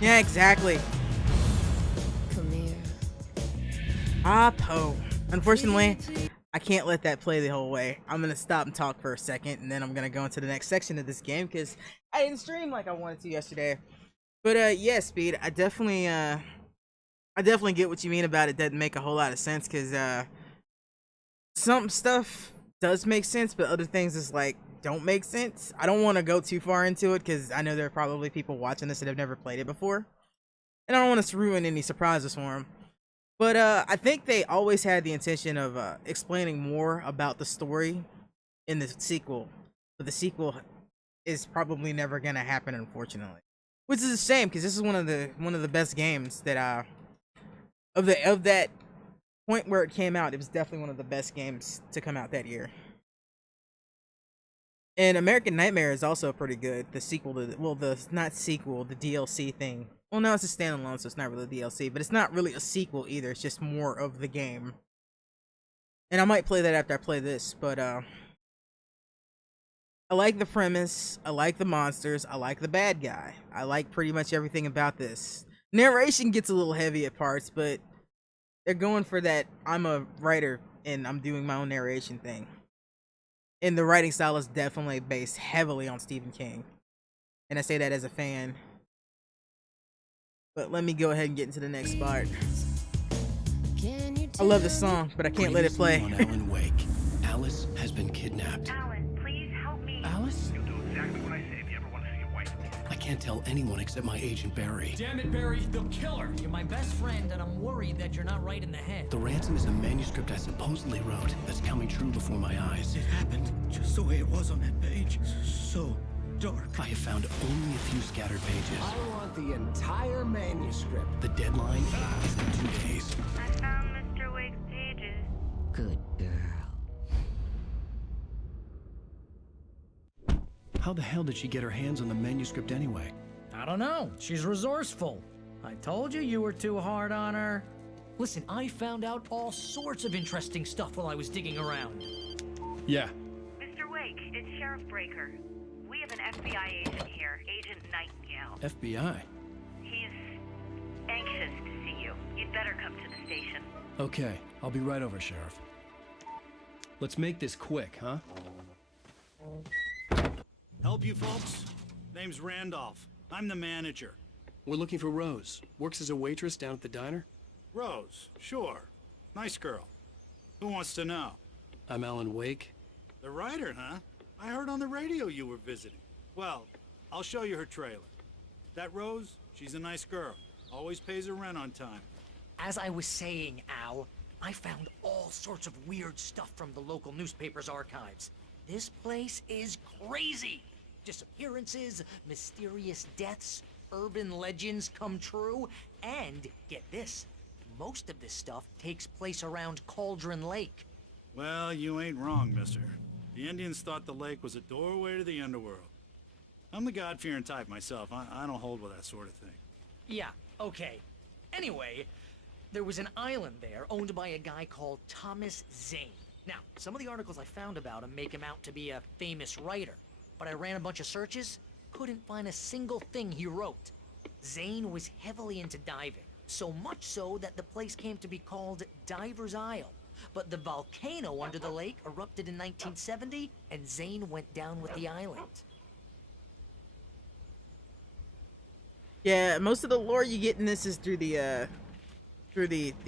Yeah, exactly. Come here. Ah, Poe. Unfortunately, I can't let that play the whole way. I'm gonna stop and talk for a second, and then I'm gonna go into the next section of this game because I didn't stream like I wanted to yesterday. But yeah, Speed, I definitely get what you mean about it. Doesn't make a whole lot of sense because some stuff does make sense, but other things is like don't make sense. I don't want to go too far into it because I know there are probably people watching this that have never played it before, and I don't want to ruin any surprises for them. But I think they always had the intention of explaining more about the story in the sequel, but the sequel is probably never gonna happen, unfortunately. Which is a shame because this is one of the best games that of that point where it came out. It was definitely one of the best games to come out that year. And American Nightmare is also pretty good. The sequel to the not sequel, the DLC thing. Well, no, it's a standalone, so it's not really DLC, but it's not really a sequel either. It's just more of the game. And I might play that after I play this, but I like the premise, I like the monsters, I like the bad guy. I like pretty much everything about this. Narration gets a little heavy at parts, but they're going for that I'm a writer and I'm doing my own narration thing. And the writing style is definitely based heavily on Stephen King. And I say that as a fan. But let me go ahead and get into the next part. I love this song, but I can't let it play. On Alan Wake, Alice has been kidnapped. Alan, please help me. Alice? You'll do exactly what I say if you ever want to see your wife. I can't tell anyone except my agent Barry. Damn it, Barry, they'll kill her. You're my best friend, and I'm worried that you're not right in the head. The ransom is a manuscript I supposedly wrote that's coming true before my eyes. It happened just the way it was on that page. So dark. I have found only a few scattered pages. I want the entire manuscript. The deadline is in 2 days. I found Mr. Wake's pages. Good girl. How the hell did she get her hands on the manuscript anyway? I don't know. She's resourceful. I told you you were too hard on her. Listen, I found out all sorts of interesting stuff while I was digging around. Yeah. Mr. Wake, it's Sheriff Breaker. We have an FBI agent here, Agent Nightingale. FBI? He's anxious to see you. You'd better come to the station. Okay, I'll be right over, Sheriff. Let's make this quick, huh? Help you folks? Name's Randolph. I'm the manager. We're looking for Rose. Works as a waitress down at the diner. Rose, sure. Nice girl. Who wants to know? I'm Alan Wake. The writer, huh? I heard on the radio you were visiting. Well, I'll show you her trailer. That Rose, she's a nice girl. Always pays her rent on time. As I was saying, Al, I found all sorts of weird stuff from the local newspaper's archives. This place is crazy. Disappearances, mysterious deaths, urban legends come true, and get this, most of this stuff takes place around Cauldron Lake. Well, you ain't wrong, mister. The Indians thought the lake was a doorway to the underworld. I'm the God-fearing type myself. I don't hold with that sort of thing. Yeah, okay. Anyway, there was an island there owned by a guy called Thomas Zane. Now, some of the articles I found about him make him out to be a famous writer, but I ran a bunch of searches, couldn't find a single thing he wrote. Zane was heavily into diving, so much so that the place came to be called Diver's Isle. But the volcano under the lake erupted in 1970, and Zane went down with the island. Yeah, most of the lore you get in this is through the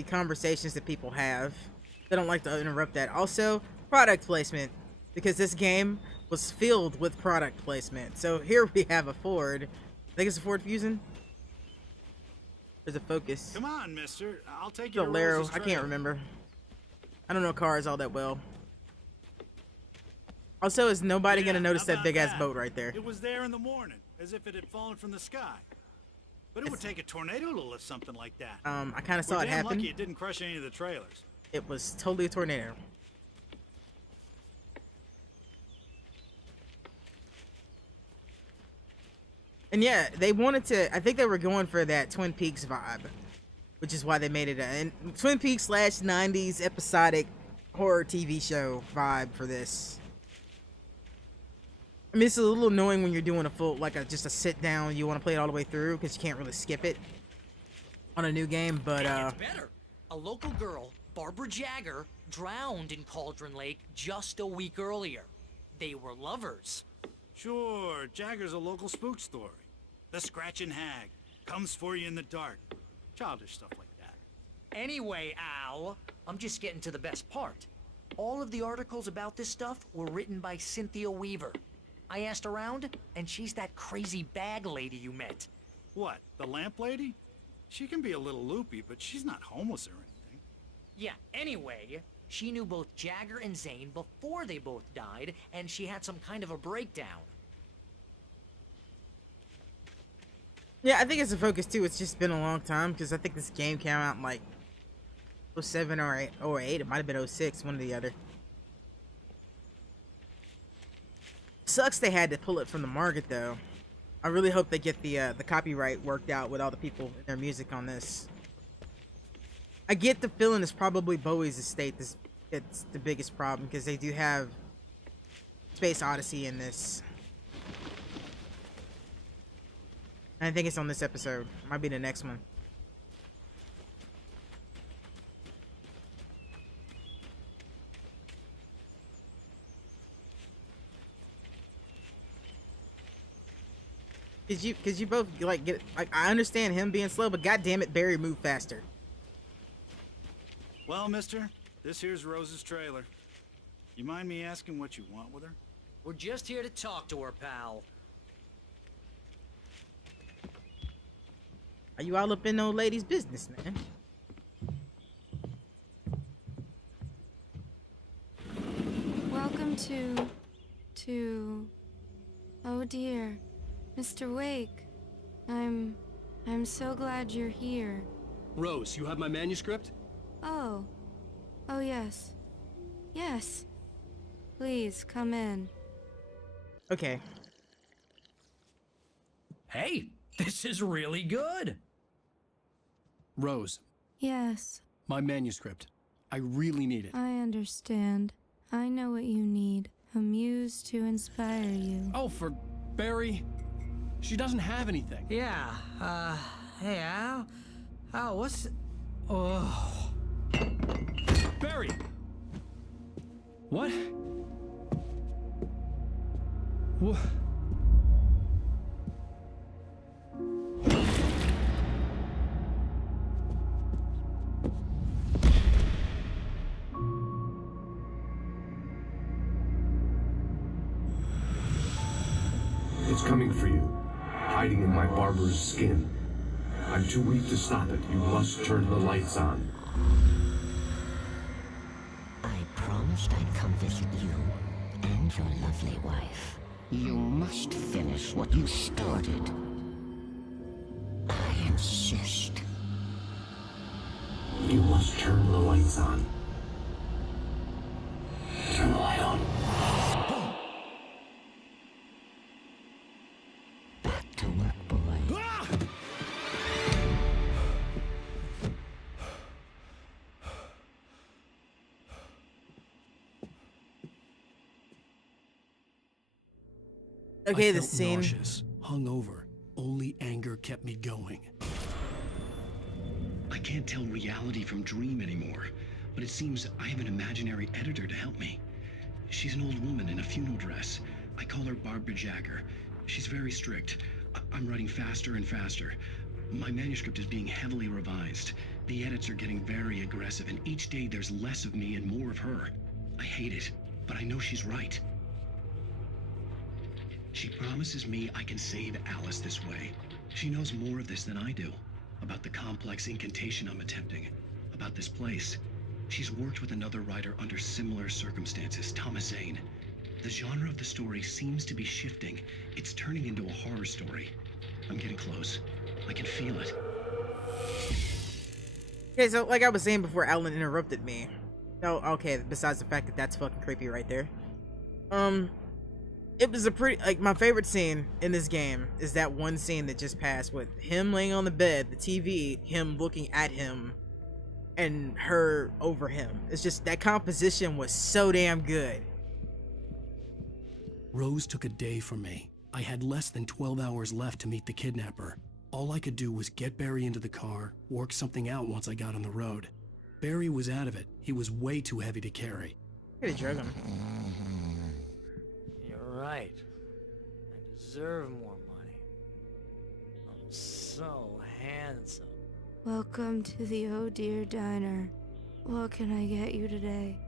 conversations that people have. They don't like to interrupt that. Also, product placement, because this game was filled with product placement. So here we have a Ford. I think it's a Ford Fusion. There's a Focus. Come on, mister. I'll take you to Bolero. Rose's I can't trailer. remember. I don't know cars all that well. Also, is nobody gonna notice how that about big ass that? boat right there? It was there in the morning, as if it had fallen from the sky. But it would take a tornado to lift something like that. I kind of saw We're it damn happen. lucky it didn't crush any of the trailers. It was totally a tornado. And yeah, they wanted to. I think they were going for that Twin Peaks vibe, which is why they made it a Twin Peaks / 90s episodic horror TV show vibe for this. I mean, it's a little annoying when you're doing a full, like just a sit down. You want to play it all the way through because you can't really skip it on a new game. But It gets better. A local girl, Barbara Jagger, drowned in Cauldron Lake just a week earlier. They were lovers. Sure, Jagger's a local spook story. The Scratching Hag comes for you in the dark. Childish stuff like that. Anyway, Al, I'm just getting to the best part. All of the articles about this stuff were written by Cynthia Weaver. I asked around, and she's that crazy bag lady you met. What, the lamp lady? She can be a little loopy, but she's not homeless or anything. Yeah, anyway, she knew both Jagger and Zane before they both died, and she had some kind of a breakdown. yeah, I think it's a focus too. It's just been a long time because I think this game came out in like 07 or 08. It might have been 06, one or the other. Sucks they had to pull it from the market though. I really hope they get the copyright worked out with all the people in their music on this. I get the feeling it's probably Bowie's estate. It's the biggest problem because they do have Space Odyssey in this. And I think it's on this episode. Might be the next one. Cause you both like get like I understand him being slow, but goddamn it, Barry, move faster. Well, mister, this here's Rose's trailer. You mind me asking what you want with her? We're just here to talk to her, pal. Are you all up in old lady's business, man? Welcome to... Oh dear. Mr. Wake. I'm so glad you're here. Rose, you have my manuscript? Oh. Oh yes. Yes. Please, come in. Okay. Hey, this is really good. Rose, Yes, my manuscript. I really need it. I understand. I know what you need. A muse to inspire you. Oh, for Barry. She doesn't have anything. Yeah, hey, Al? Al, what's... Oh... Barry! What? What? It's coming for you, hiding in my barber's skin. I'm too weak to stop it. You must turn the lights on. I promised I'd come visit you and your lovely wife. You must finish what you started. I insist. You must turn the lights on. Turn the light on. Back to work, boy. Okay, I the felt scene. nauseous, hungover. Only anger kept me going. I can't tell reality from dream anymore, but it seems I have an imaginary editor to help me. She's an old woman in a funeral dress. I call her Barbara Jagger. She's very strict. I'm writing faster and faster. My manuscript is being heavily revised. The edits are getting very aggressive, and each day there's less of me and more of her. I hate it, but I know she's right. She promises me I can save Alice this way. She knows more of this than I do. About the complex incantation I'm attempting. About this place. She's worked with another writer under similar circumstances, Thomas Zane. The genre of the story seems to be shifting. It's turning into a horror story. I'm getting close. I can feel it. Okay, so like I was saying before Alan interrupted me. Oh, okay, besides the fact that that's fucking creepy right there. It was a pretty, like, my favorite scene in this game is that one scene that just passed with him laying on the bed, the TV, him looking at him, and her over him. It's just, that composition was so damn good. Rose took a day from me. I had less than 12 hours left to meet the kidnapper. All I could do was get Barry into the car, work something out once I got on the road. Barry was out of it. He was way too heavy to carry. Could have drug him. You're right. I deserve more money. I'm so handsome. Welcome to the Oh Dear Diner. What can I get you today?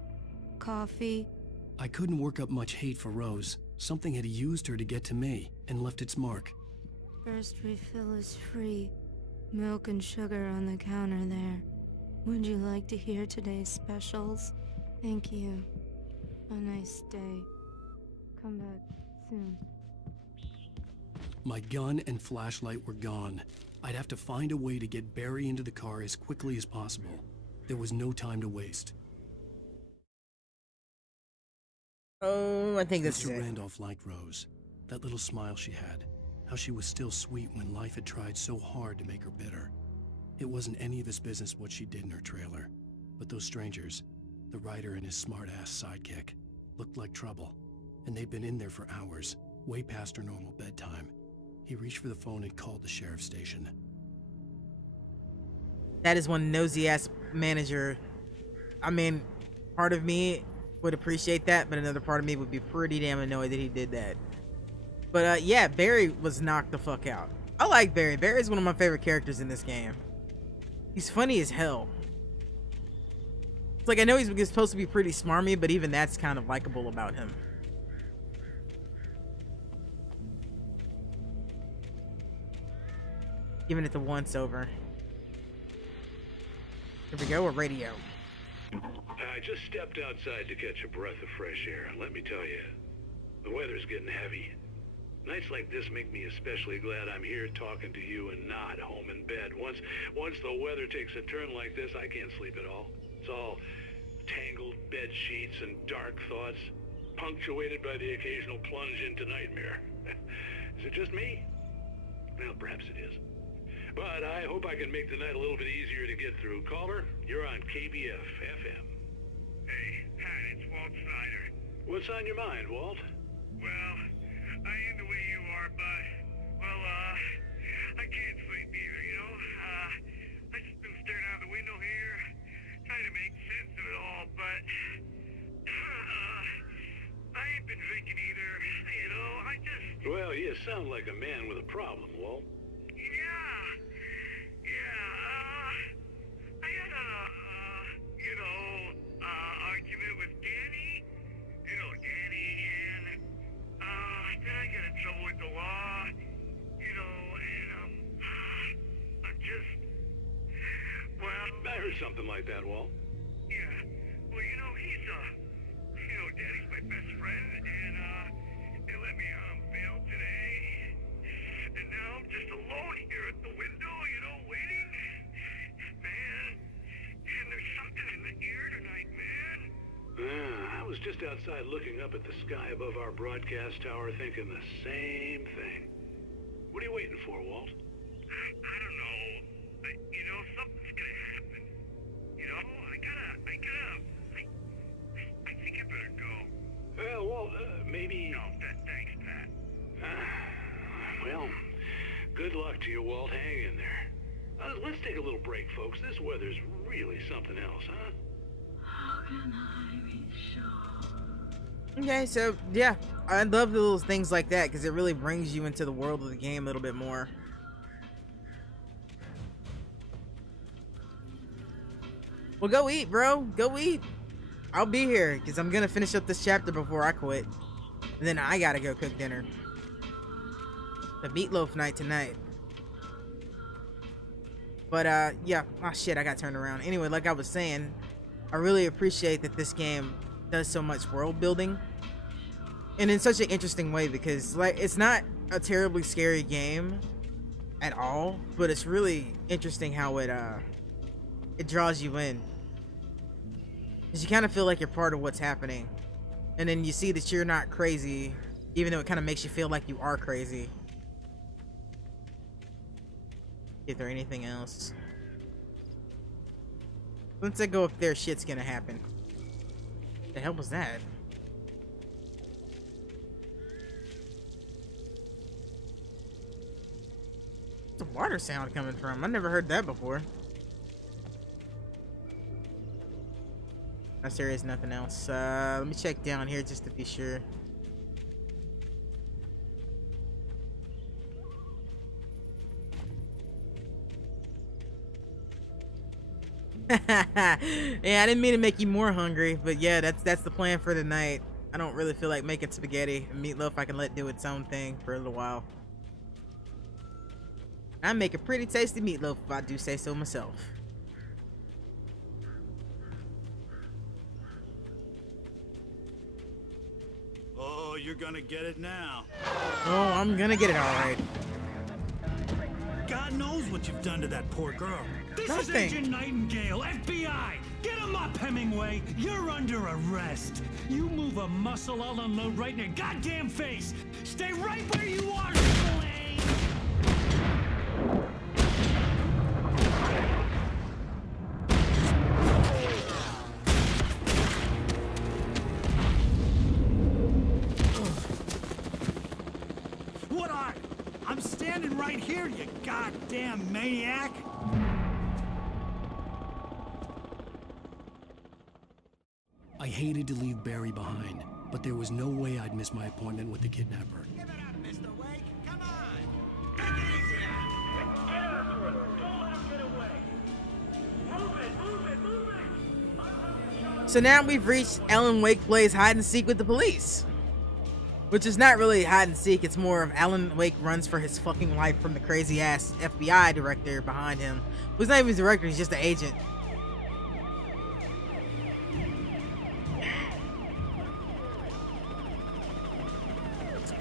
Coffee? I couldn't work up much hate for Rose. Something had used her to get to me and left its mark. First refill is free. Milk and sugar on the counter there. Would you like to hear today's specials? Thank you. A nice day. Come back soon. My gun and flashlight were gone. I'd have to find a way to get Barry into the car as quickly as possible. There was no time to waste. Oh, I think this is Mr. it. Randolph liked Rose. That little smile she had. How she was still sweet when life had tried so hard to make her bitter. It wasn't any of his business what she did in her trailer. But those strangers, the writer and his smart-ass sidekick, looked like trouble. And they'd been in there for hours, way past her normal bedtime. He reached for the phone and called the sheriff's station. That is one nosy-ass manager. I mean, part of me would appreciate that, but another part of me would be pretty damn annoyed that he did that. But yeah, Barry was knocked the fuck out. I like Barry. Barry's one of my favorite characters in this game. He's funny as hell. It's like, I know he's supposed to be pretty smarmy, but even that's kind of likable about him. Giving it the once over. Here we go, a radio. I just stepped outside to catch a breath of fresh air. Let me tell you, the weather's getting heavy. Nights like this make me especially glad I'm here talking to you and not home in bed. Once the weather takes a turn like this, I can't sleep at all. It's all tangled bed sheets and dark thoughts, punctuated by the occasional plunge into nightmare. Is it just me? Well, perhaps it is. But I hope I can make the night a little bit easier to get through. Caller, you're on KBF FM. Hey, Pat, it's Walt Snyder. What's on your mind, Walt? Well, I ain't the way you are, but, well, I can't sleep either, you know? I just been staring out the window here, trying to make sense of it all, but, I ain't been drinking either, you know? I just... Well, you sound like a man with a problem, Walt. I had a, argument with Danny, Danny, and, then I got in trouble with the law, and, I'm just, well... I heard something like that, Walt. Yeah, well, he's, Danny's my best friend, and, they let me out on bail today, and now I'm just alone here at the window, waiting. Man, and there's something in the air tonight, man. I was just outside looking up at the sky above our broadcast tower thinking the same thing. What are you waiting for, Walt? I don't know. Something's gonna happen. I think I better go. Well, Walt, maybe... No, thanks, Pat. Well, good luck to you, Walt. Hang in there. Let's take a little break, folks. This weather's really something else, huh? How can I be sure? Okay, so yeah, I love the little things like that because it really brings you into the world of the game a little bit more. Well, go eat, bro. Go eat. I'll be here because I'm gonna finish up this chapter before I quit, and then I gotta go cook dinner. The meatloaf night tonight. But yeah, oh shit, I got turned around. Anyway, like I was saying, I really appreciate that this game does so much world building, and in such an interesting way, because like it's not a terribly scary game at all, but it's really interesting how it draws you in, because you kind of feel like you're part of what's happening, and then you see that you're not crazy, even though it kind of makes you feel like you are crazy. Is there anything else? Once I go up there, shit's gonna happen. The hell was that? the water sound coming from? I never heard that before. No, serious, nothing else. Let me check down here just to be sure. Yeah, I didn't mean to make you more hungry, but yeah, that's the plan for tonight. I don't really feel like making spaghetti and meatloaf. I can let do its own thing for a little while. I make a pretty tasty meatloaf if I do say so myself. Oh, you're gonna get it now. Oh, I'm gonna get it all right. God knows what you've done to that poor girl. This Nothing. is Agent Nightingale, FBI! Get him up, Hemingway! You're under arrest! You move a muscle, I'll unload right in your goddamn face! Stay right where you are, Slane! What are? I'm standing right here, you goddamn maniac! I hated to leave Barry behind, but there was no way I'd miss my appointment with the kidnapper. Give it up, Mr. Wake. Come on. Take it easy now. Get after him! Don't let him get away! Move it! Move it! Move it! So now we've reached Alan Wake plays hide and seek with the police. Which is not really hide and seek, it's more of Alan Wake runs for his fucking life from the crazy ass FBI director behind him. Who's not even his director, he's just an agent.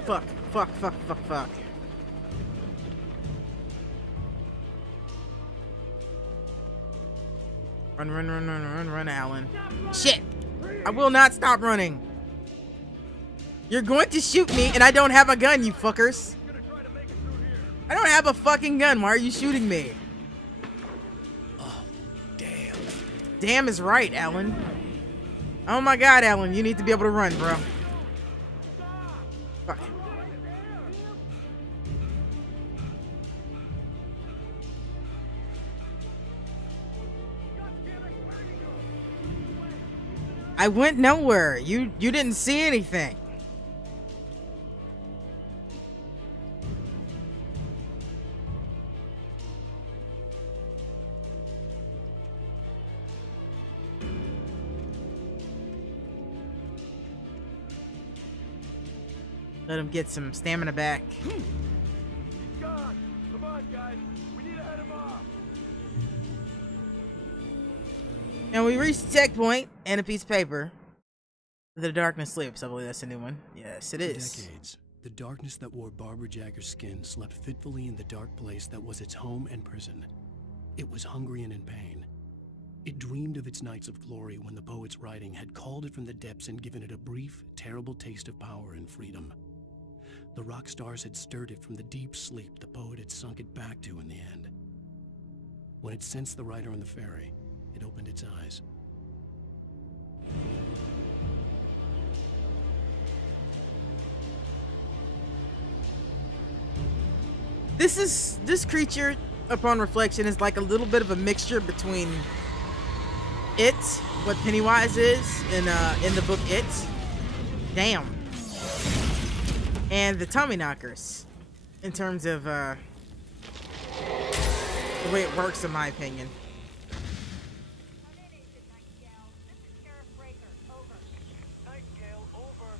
Fuck, fuck, fuck, fuck, fuck. Run, run, run, run, run, run, Alan. Shit! I will not stop running. You're going to shoot me, and I don't have a gun, you fuckers. I don't have a fucking gun. Why are you shooting me? Oh, damn. Damn is right, Alan. Oh my god, Alan. You need to be able to run, bro. Fuck. I went nowhere. You didn't see anything. Let him get some stamina back. God! Come on, guys! We need to head him off! And we reached the checkpoint and a piece of paper. The darkness sleeps. I believe that's a new one. Yes, it For is. decades, the darkness that wore Barbara Jagger's skin slept fitfully in the dark place that was its home and prison. It was hungry and in pain. It dreamed of its nights of glory when the poet's writing had called it from the depths and given it a brief, terrible taste of power and freedom. The rock stars had stirred it from the deep sleep the poet had sunk it back to in the end. When it sensed the writer on the ferry, it opened its eyes. This creature, upon reflection, is like a little bit of a mixture between it, what Pennywise is in the book It, damn, and the Tommyknockers, in terms of the way it works, in my opinion. Nightingale, over.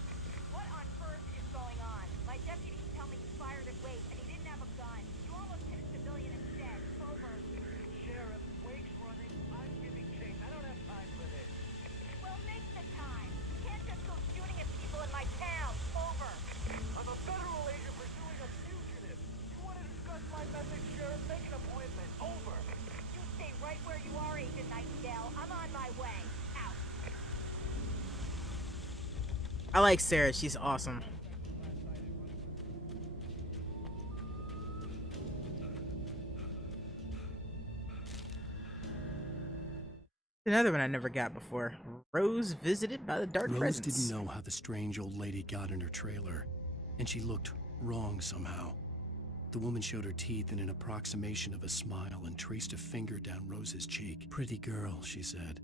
What on earth is going on? My deputies tell me he fired at Wake and he didn't have a gun. You almost hit a civilian instead. Over. Sheriff, Wake's running. I'm giving chase. I don't have time for this. Well, make the time. You can't just go shooting at people in my town. Over. I'm a federal agent pursuing a fugitive. You want to discuss my methods, Sheriff? Make an appointment. Over. You stay right where you are, Agent Nightingale. I'm on my way. Out. I like Sarah, she's awesome. Another one I never got before. Rose visited by the dark Rose presence. didn't know how the strange old lady got in her trailer, and she looked wrong somehow. The woman showed her teeth in an approximation of a smile and traced a finger down Rose's cheek. "Pretty girl," she said.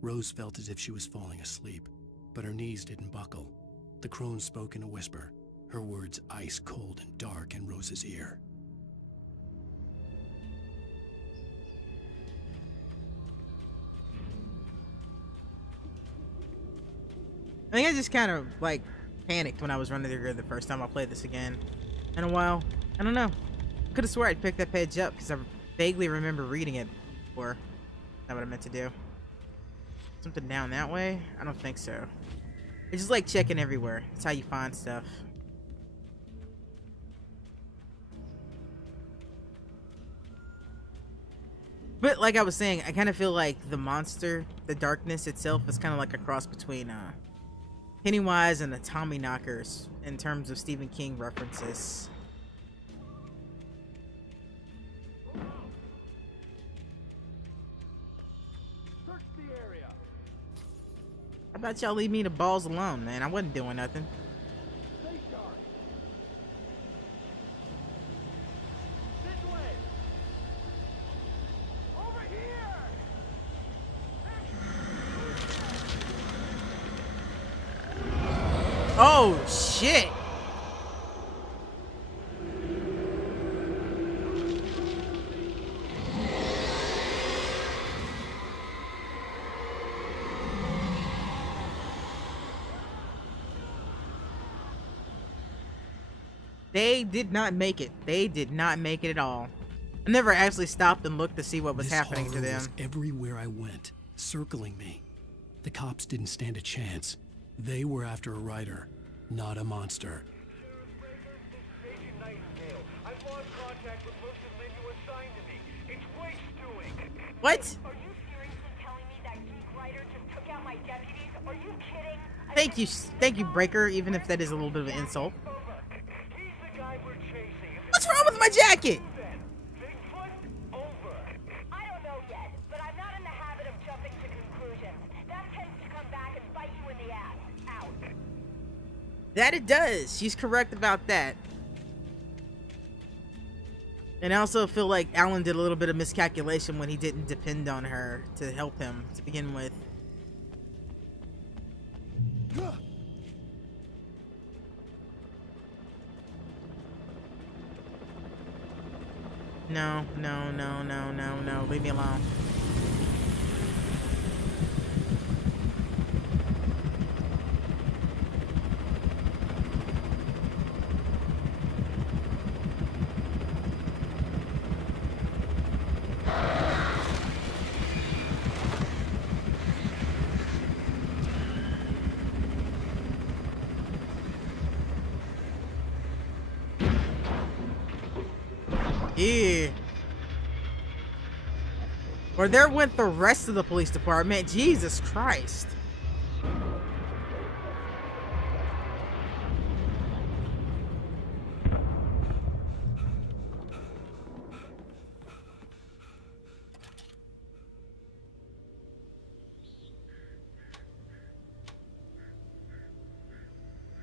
Rose felt as if she was falling asleep, but her knees didn't buckle. The crone spoke in a whisper, her words ice cold and dark in Rose's ear. I think I just kind of like panicked when I was running through the first time I played this again in a while. I don't know. I could have swore I'd picked that page up because I vaguely remember reading it before. Is that what I meant to do? Something down that way? I don't think so. It's just like checking everywhere. That's how you find stuff. But like I was saying, I kind of feel like the monster, the darkness itself, is kind of like a cross between Pennywise and the Tommyknockers in terms of Stephen King references. Search the area. How about y'all leave me the balls alone, man? I wasn't doing nothing. Stay sharp. This way. Over here. Oh, shit! They did not make it. They did not make it at all. I never actually stopped and looked to see what was happening to horror them. was everywhere I went, circling me. The cops didn't stand a chance. They were after a writer, not a monster. Agent Nightingale. I've lost contact with most of the men you assigned to me. It's waste doing. What? Are you seriously telling me that geek writer just took out my deputies? Are you kidding? Thank you, Breaker, even if that is a little bit of an insult. He's the guy we're chasing. What's wrong with my jacket? Bigfoot, over. I don't know yet, but I'm not in the habit of jumping to conclusions. That tends to come back and bite you in the ass. Out. That it does. She's correct about that. And I also feel like Alan did a little bit of miscalculation when he didn't depend on her to help him to begin with. No, no, no, no, no, no. Leave me alone. Yeah. Or there went the rest of the police department. Jesus Christ.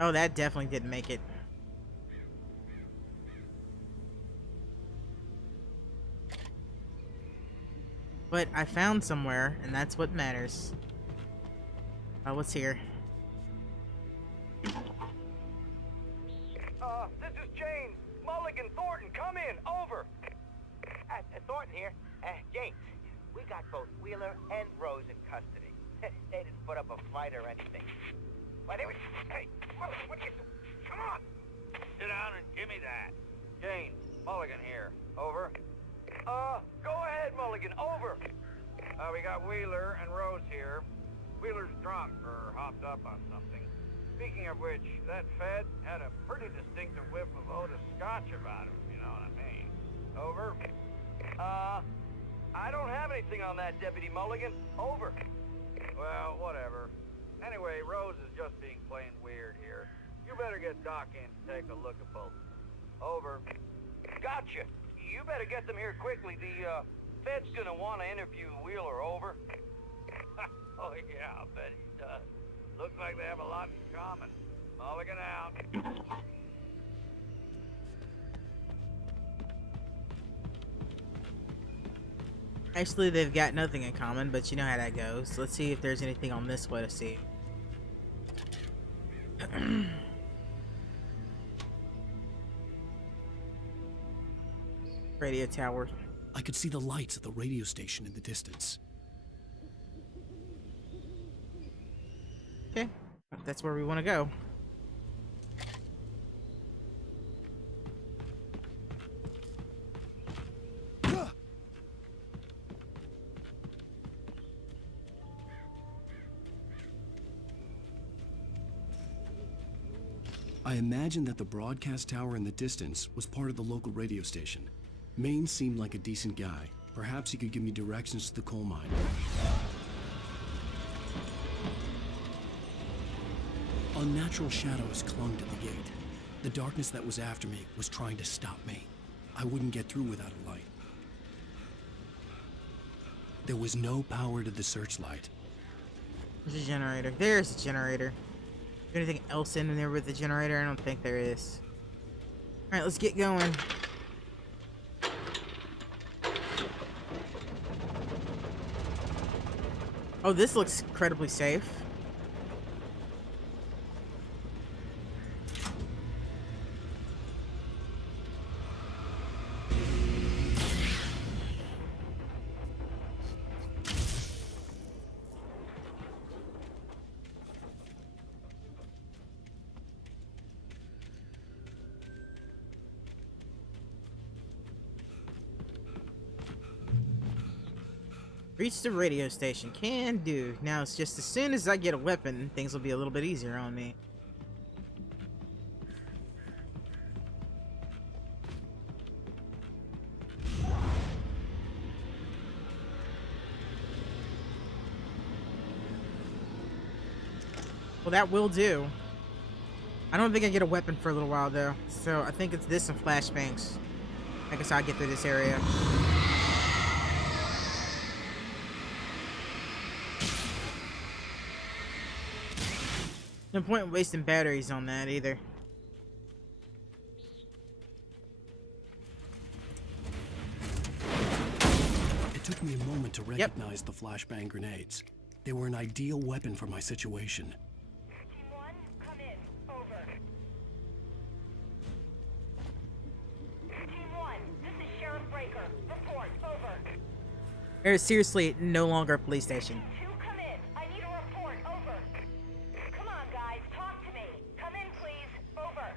Oh, that definitely didn't make it. But I found somewhere, and that's what matters. Oh, what's here? This is James. Mulligan, Thornton, come in. Over. Thornton here. James, we got both Wheeler and Rose in custody. They didn't put up a fight or anything. Why, they were... Hey, what you... Come on! Sit down and give me that. James, Mulligan here. Over. Go ahead, Mulligan. Over. We got Wheeler and Rose here. Wheeler's drunk or hopped up on something. Speaking of which, that Fed had a pretty distinctive whiff of Otis Scotch about him, you know what I mean. Over. I don't have anything on that, Deputy Mulligan. Over. Well, whatever. Anyway, Rose is just being plain weird here. You better get Doc in to take a look at both. Over. Gotcha. You better get them here quickly. The, Fed's gonna want to interview Wheeler. Over. Oh, yeah, I'll bet he does. Looks like they have a lot in common. Mulligan out. Actually, they've got nothing in common, but you know how that goes. Let's see if there's anything on this way to see. Radio tower. I could see the lights at the radio station in the distance. Okay, that's where we want to go. I imagined that the broadcast tower in the distance was part of the local radio station. Maine seemed like a decent guy. Perhaps he could give me directions to the coal mine. Unnatural shadows clung to the gate. The darkness that was after me was trying to stop me. I wouldn't get through without a light. There was no power to the searchlight. There's a generator. There's a generator. Anything else in there with the generator? I don't think there is. Alright, let's get going. Oh, this looks incredibly safe. Reach the radio station. Can do. Now it's just as soon as I get a weapon, things will be a little bit easier on me. Well, that will do. I don't think I get a weapon for a little while though. So I think it's this and flashbangs. I guess I'll get through this area. No point in wasting batteries on that either. It took me a moment to recognize the flashbang grenades. They were an ideal weapon for my situation. Team 1, come in. Over. Team 1, this is Sheriff Breaker. Report. Over. There is seriously no longer a police station. 2, come in. I need a report. Over. Come on, guys. Talk to me. Come in, please. Over.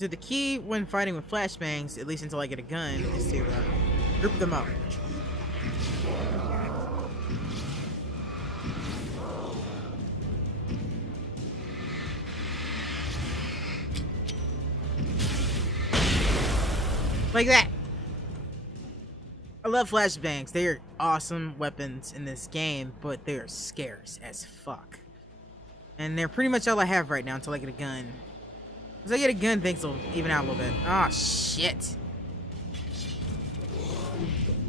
So the key when fighting with flashbangs, at least until I get a gun, is to group them up. Like that. I love flashbangs. They are awesome weapons in this game, but they are scarce as fuck. And they're pretty much all I have right now until I get a gun. Once I get a gun, things will even out a little bit. Oh, shit.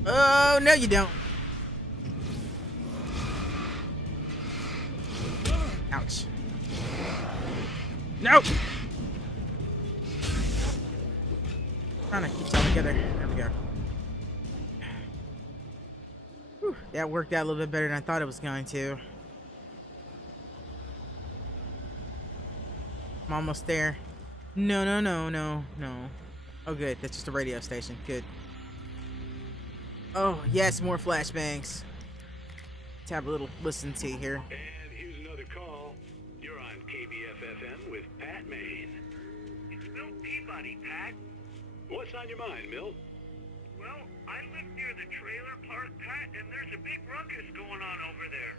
Oh, no you don't. Ouch. No! Trying to keep it all together. There we go. Whew, that worked out a little bit better than I thought it was going to. I'm almost there. No. Oh, good. That's just a radio station. Good. Oh, yes, more flashbangs. Let's have a little listen-see here. And here's another call. You're on KBF-FM with Pat Maine. It's Milt Peabody, Pat. What's on your mind, Milt? Well, I live near the trailer park, Pat, and there's a big ruckus going on over there.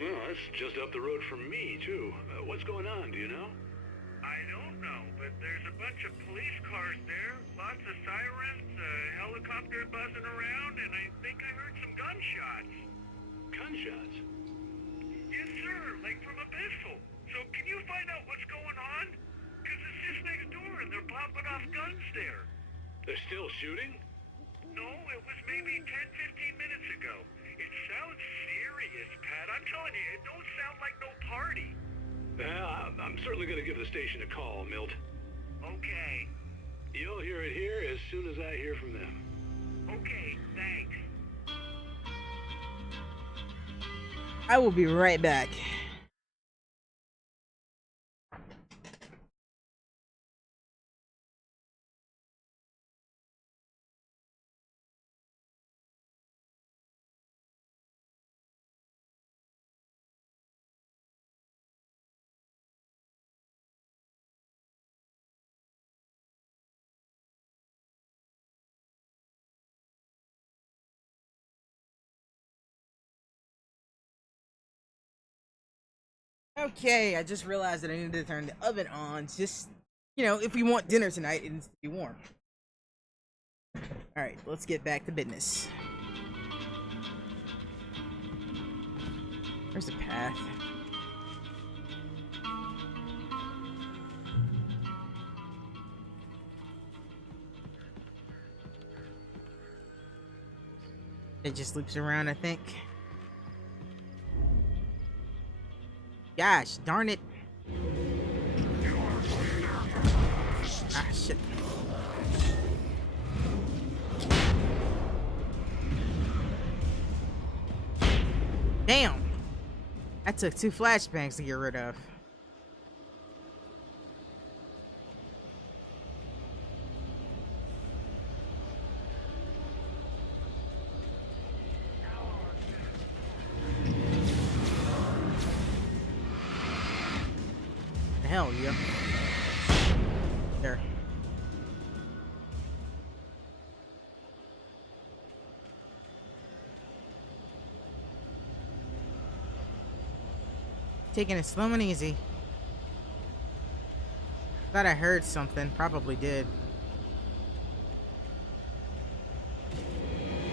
Well, that's just up the road from me, too. What's going on, do you know? I don't know, but there's a bunch of police cars there, lots of sirens, a helicopter buzzing around, and I think I heard some gunshots. Gunshots? Yes, sir, like from a pistol. So can you find out what's going on? Because it's just next door and they're popping off guns there. They're still shooting? No, it was maybe 10, 15 minutes ago. It sounds serious, Pat. I'm talking telling you, it don't sound like no party. I'm certainly gonna give the station a call, Milt. Okay. You'll hear it here as soon as I hear from them. Okay, thanks. I will be right back. Okay, I just realized that I needed to turn the oven on. Just, you know, if we want dinner tonight, it needs to be warm. Alright, let's get back to business. Where's the path? It just loops around, I think. Gosh, darn it. Ah, shit. Damn. That took 2 flashbangs to get rid of. The hell, yeah. There. Taking it slow and easy. Thought I heard something. Probably did.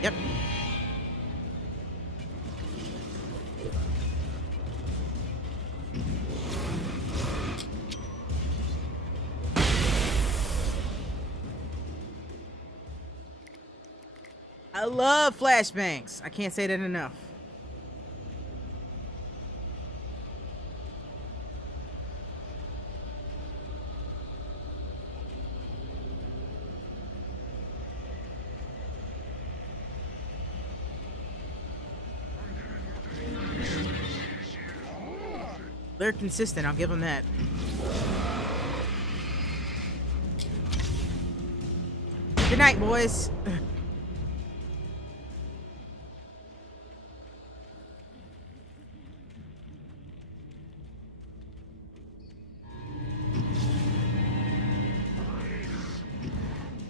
Yep. I love flashbangs. I can't say that enough. They're consistent, I'll give them that. Good night, boys.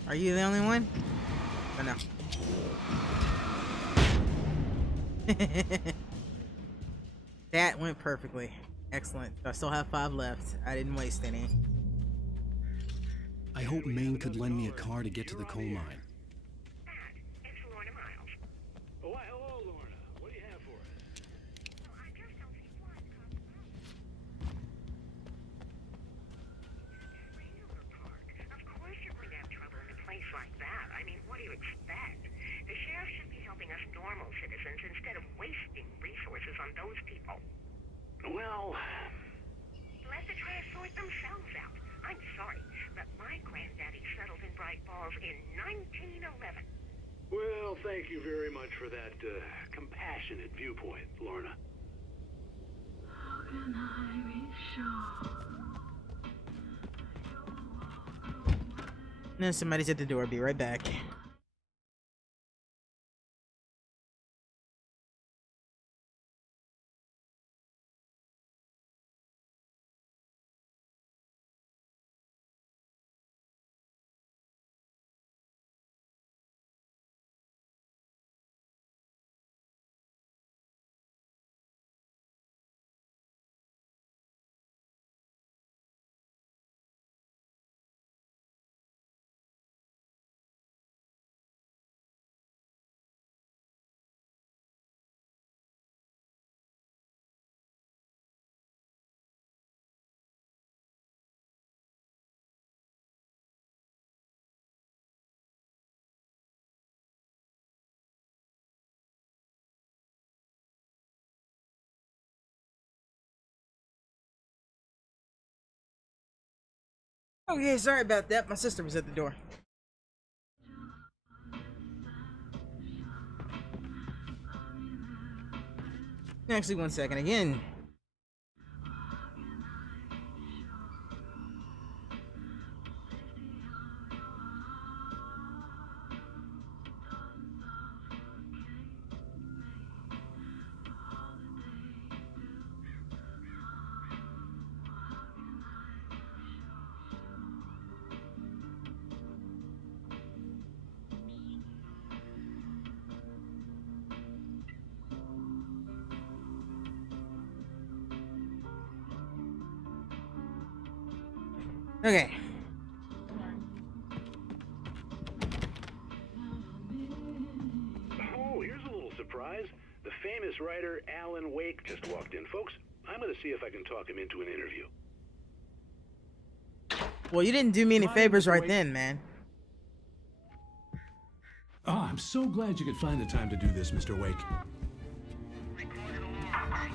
Are you the only one? Oh, no. That went perfectly. Excellent. I still have 5 left. I didn't waste any. I hope Maine could lend me a car to get to the coal mine. It's Lorna Miles. Oh, why, hello, Lorna. What do you have for us? Well, I just don't see why the cops trailer park. Of course you're going to have trouble in a place like that. I mean, what do you expect? The sheriff should be helping us normal citizens instead of wasting resources on those people. Well, Let the trash sort themselves out. I'm sorry, but my granddaddy settled in Bright Falls in 1911. well, thank you very much for that compassionate viewpoint, Lorna. How can I be sure? No, somebody's at the door. Be right back. Okay, sorry about that. My sister was at the door. Actually, 1 second again. Okay. Oh, here's a little surprise. The famous writer Alan Wake just walked in. Folks, I'm going to see if I can talk him into an interview. Well, you didn't do me any favors right then, man. Oh, I'm so glad you could find the time to do this, Mr. Wake.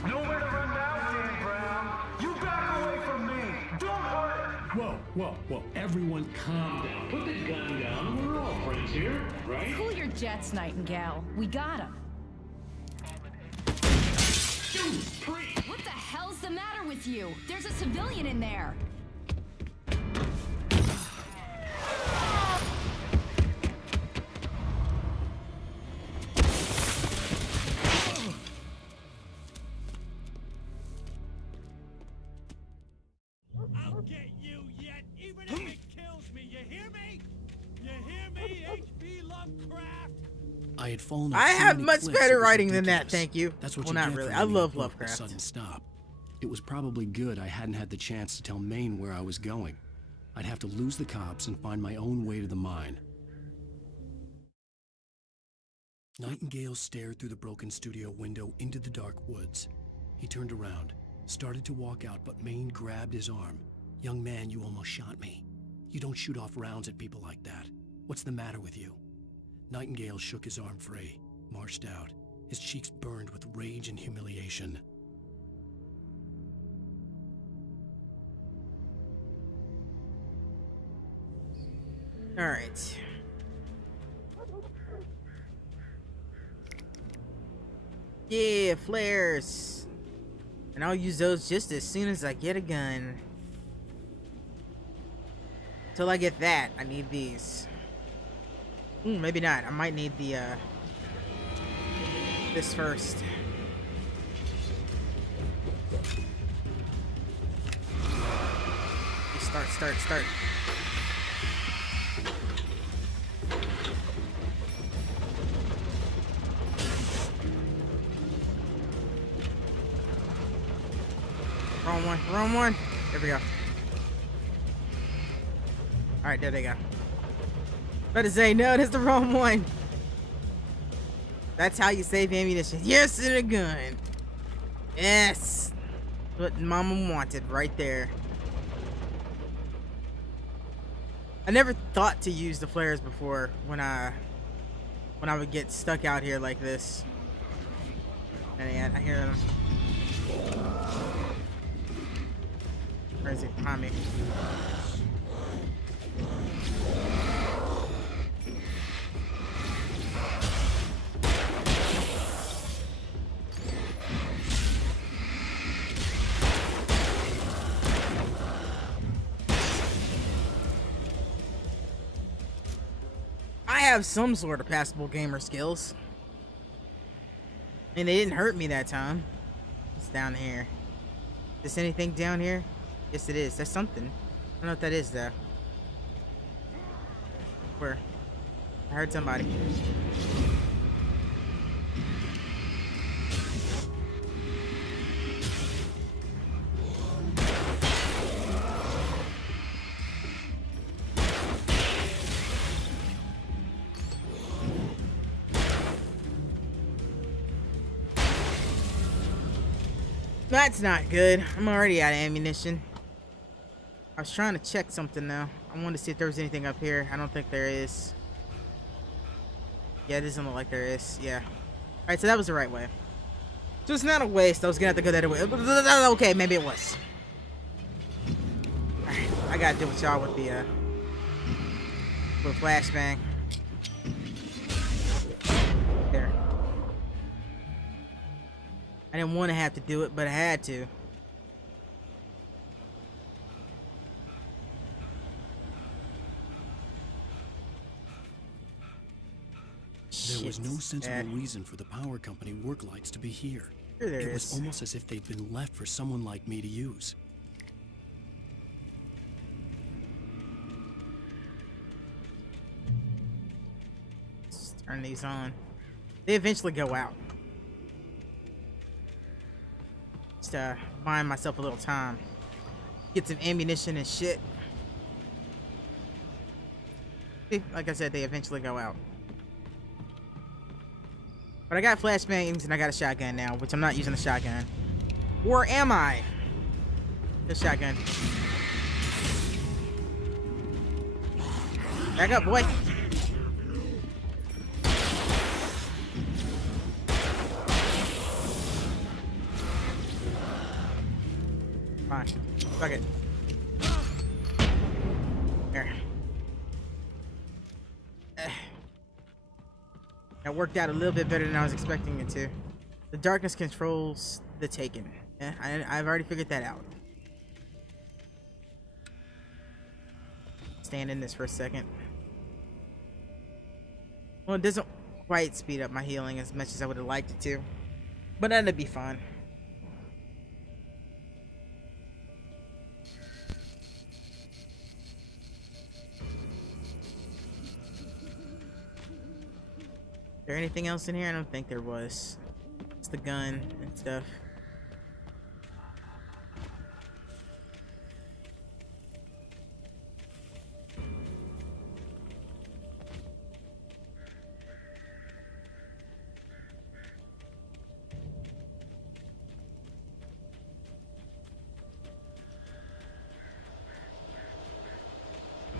Nowhere to run now, Dan Brown. You back away from me. Don't hurt. Whoa. Everyone calm down. Put the gun down. We're all friends here, right? Cool your jets, Nightingale. We got him. What the hell's the matter with you? There's a civilian in there. I'll get you yet, even if it kills me. You hear me? You hear me, H.P. Lovecraft? I had fallen. I so have many much cliffs, better it was writing than that, ridiculous. thank you. That's what Well, you not get really. for I letting love a book Lovecraft. Sudden stop. It was probably good I hadn't had the chance to tell Maine where I was going. I'd have to lose the cops and find my own way to the mine. Nightingale stared through the broken studio window into the dark woods. He turned around, started to walk out, but Maine grabbed his arm. "Young man, you almost shot me. You don't shoot off rounds at people like that. What's the matter with you?" Nightingale shook his arm free, marched out. His cheeks burned with rage and humiliation. All right. Yeah, flares. And I'll use those just as soon as I get a gun. Till I get that, I need these. Ooh, maybe not. I might need the, this first. Start. Wrong one. There we go. Alright, there they go. Better say, no, that's the wrong one. That's how you save ammunition. Yes, and a gun. Yes. What Mama wanted right there. I never thought to use the flares before when I would get stuck out here like this. And yeah, I hear them. Where is he? Behind me. I have some sort of passable gamer skills. And they didn't hurt me that time. It's down here. Is this anything down here? Yes, it is. That's something. I don't know what that is, though. Where? I heard somebody. That's not good. I'm already out of ammunition. I was trying to check something now. I wanted to see if there was anything up here. I don't think there is. Yeah, it doesn't look like there is. Yeah. Alright, so that was the right way. So it's not a waste. I was gonna have to go that way. Okay, maybe it was. Alright, I gotta deal with y'all with the flashbang. There. I didn't want to have to do it, but I had to. There was no sensible reason for the power company work lights to be here. Sure there it was is. almost as if they'd been left for someone like me to use. Let's turn these on. They eventually go out. Just buying myself a little time. Get some ammunition and shit. See, like I said, they eventually go out. But I got flashbangs and I got a shotgun now, which I'm not using the shotgun. Or am I? The shotgun. Back up, boy. Fine. Fuck it. There. That worked out a little bit better than I was expecting it to. The darkness controls the Taken. Yeah, I've already figured that out. Stand in this for a second. Well, it doesn't quite speed up my healing as much as I would have liked it to. But that'd be fine. Is there anything else in here? I don't think there was. It's the gun and stuff.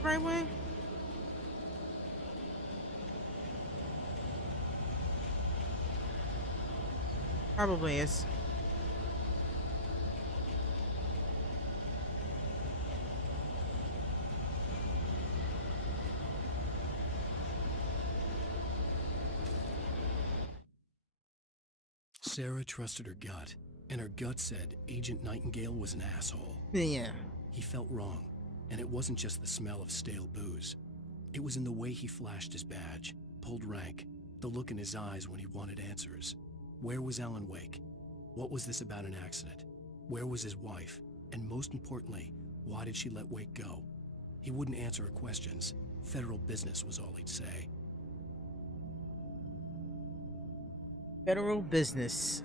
Right way? Probably is. Sarah trusted her gut, and her gut said Agent Nightingale was an asshole. Yeah. He felt wrong, and it wasn't just the smell of stale booze. It was in the way he flashed his badge, pulled rank, the look in his eyes when he wanted answers. Where was Alan Wake? What was this about an accident? Where was his wife? And most importantly, why did she let Wake go? He wouldn't answer her questions. Federal business was all he'd say. Federal business.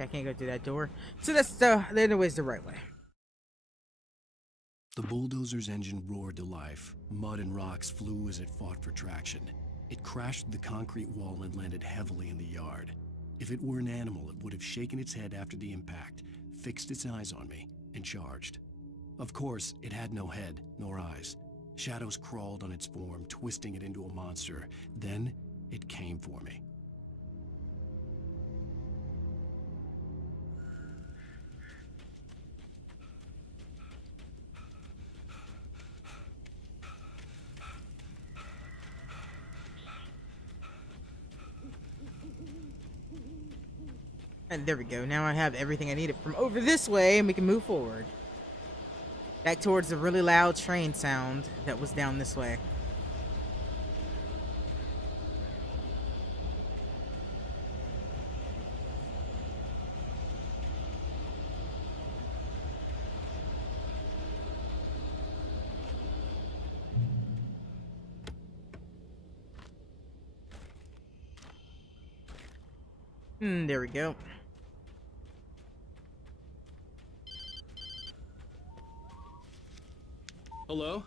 I can't go through that door. So that's the other way's the right way. The bulldozer's engine roared to life. Mud and rocks flew as it fought for traction. It crashed through the concrete wall and landed heavily in the yard. If it were an animal, it would have shaken its head after the impact, fixed its eyes on me, and charged. Of course, it had no head, nor eyes. Shadows crawled on its form, twisting it into a monster. Then, it came for me. And there we go. Now I have everything I needed from over this way, and we can move forward. Back towards the really loud train sound that was down this way. There we go. Hello?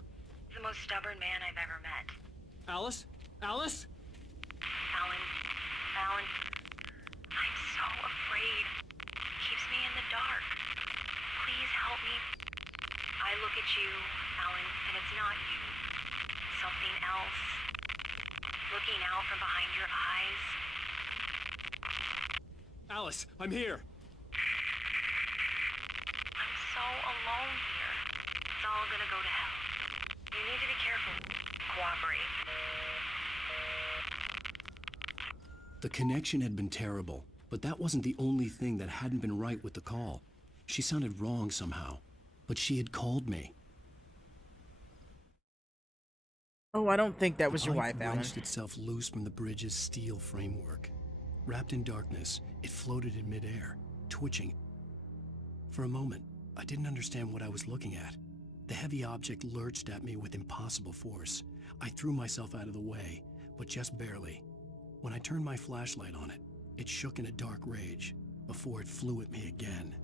He's the most stubborn man I've ever met. Alice? Alice? Alan, I'm so afraid. He keeps me in the dark. Please help me. I look at you, Alan, and it's not you. Something else. Looking out from behind your eyes. Alice, I'm here. I'm so alone here. It's all gonna go to hell. You need to be careful. Cooperate. The connection had been terrible, but that wasn't the only thing that hadn't been right with the call. She sounded wrong somehow, but she had called me. Oh, I don't think that was your The wife, pipe Alan. wrenched itself loose from the bridge's steel framework. Wrapped in darkness, it floated in midair, twitching. For a moment, I didn't understand what I was looking at. The heavy object lurched at me with impossible force. I threw myself out of the way, but just barely. When I turned my flashlight on it, it shook in a dark rage before it flew at me again.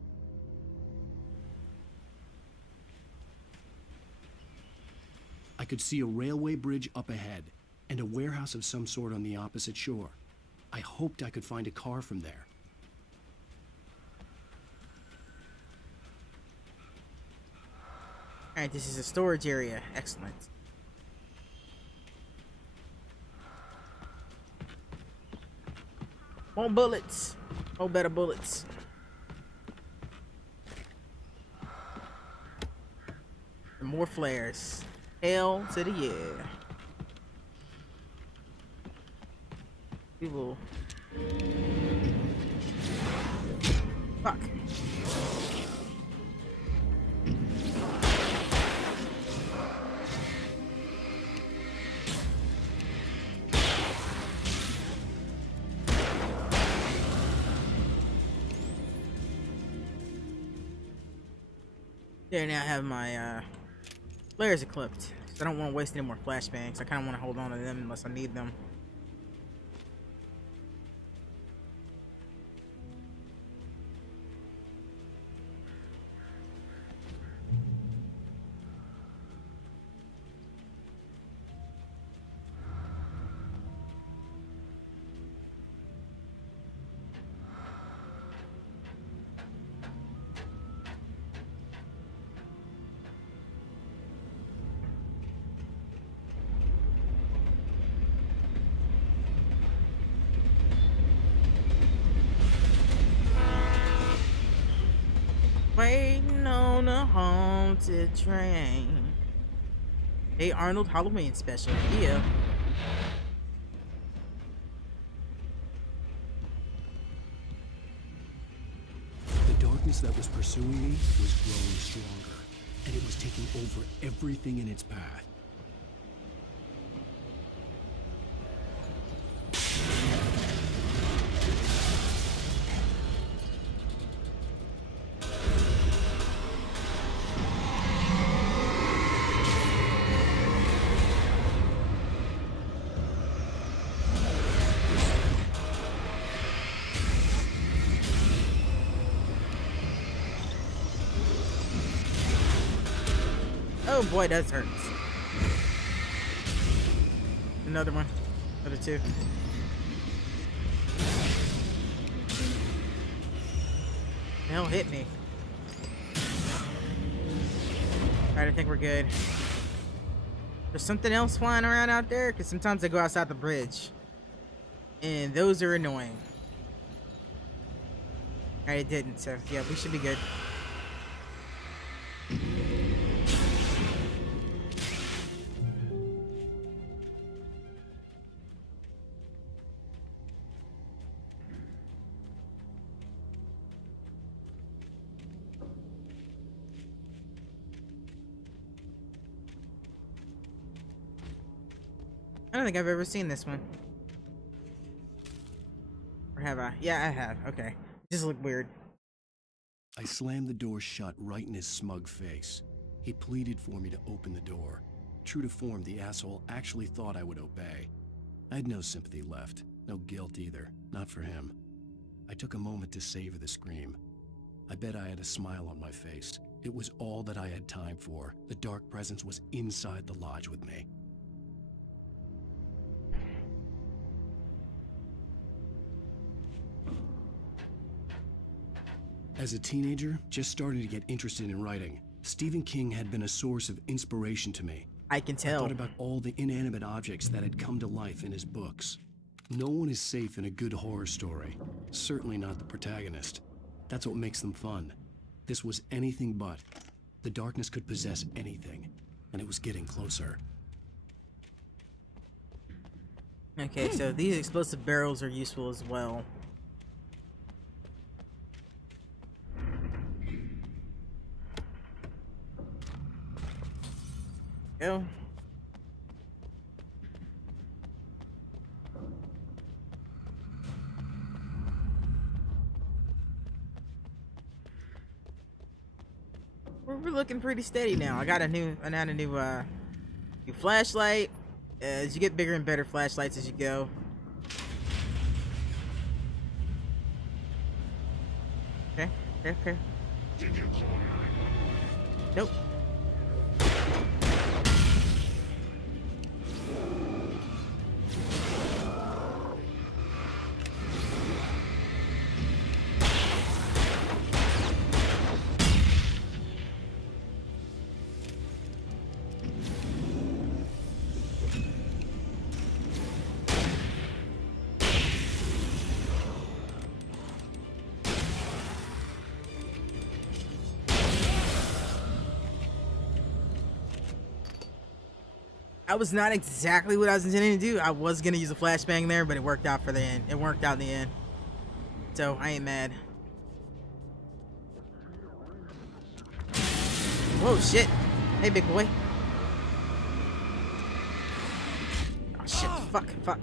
I could see a railway bridge up ahead and a warehouse of some sort on the opposite shore. I hoped I could find a car from there. Alright, this is a storage area. Excellent. More bullets. Oh, better bullets. And more flares. Hell to the yeah. We will. Fuck. There, now I have my flares equipped. I don't want to waste any more flashbangs. I kind of want to hold on to them unless I need them. Waiting on a haunted train. Hey Arnold, Halloween special. Yeah. The darkness that was pursuing me was growing stronger, and it was taking over everything in its path. Oh boy, that hurts. Another one. Another two. The hell hit me. Alright, I think we're good. There's something else flying around out there? Because sometimes I go outside the bridge. And those are annoying. Alright, it didn't, so yeah, we should be good. I don't think I've ever seen this one. Or have I? Yeah, I have. Okay. It just looked weird. I slammed the door shut right in his smug face. He pleaded for me to open the door. True to form, the asshole actually thought I would obey. I had no sympathy left, no guilt either, not for him. I took a moment to savor the scream. I bet I had a smile on my face, It was all that I had time for. The dark presence was inside the lodge with me. As a teenager, just starting to get interested in writing, Stephen King had been a source of inspiration to me. I can tell. I thought about all the inanimate objects that had come to life in his books. No one is safe in a good horror story. Certainly not the protagonist. That's what makes them fun. This was anything but. The darkness could possess anything, and it was getting closer. Okay, so these explosive barrels are useful as well. Go. We're looking pretty steady now. I got a new flashlight. As you get bigger and better flashlights as you go. Okay, okay. Nope. That was not exactly what I was intending to do. I was gonna use a flashbang there, but it worked out for the end. It worked out in the end. So I ain't mad. Whoa, shit. Hey, big boy. Oh, shit. Fuck.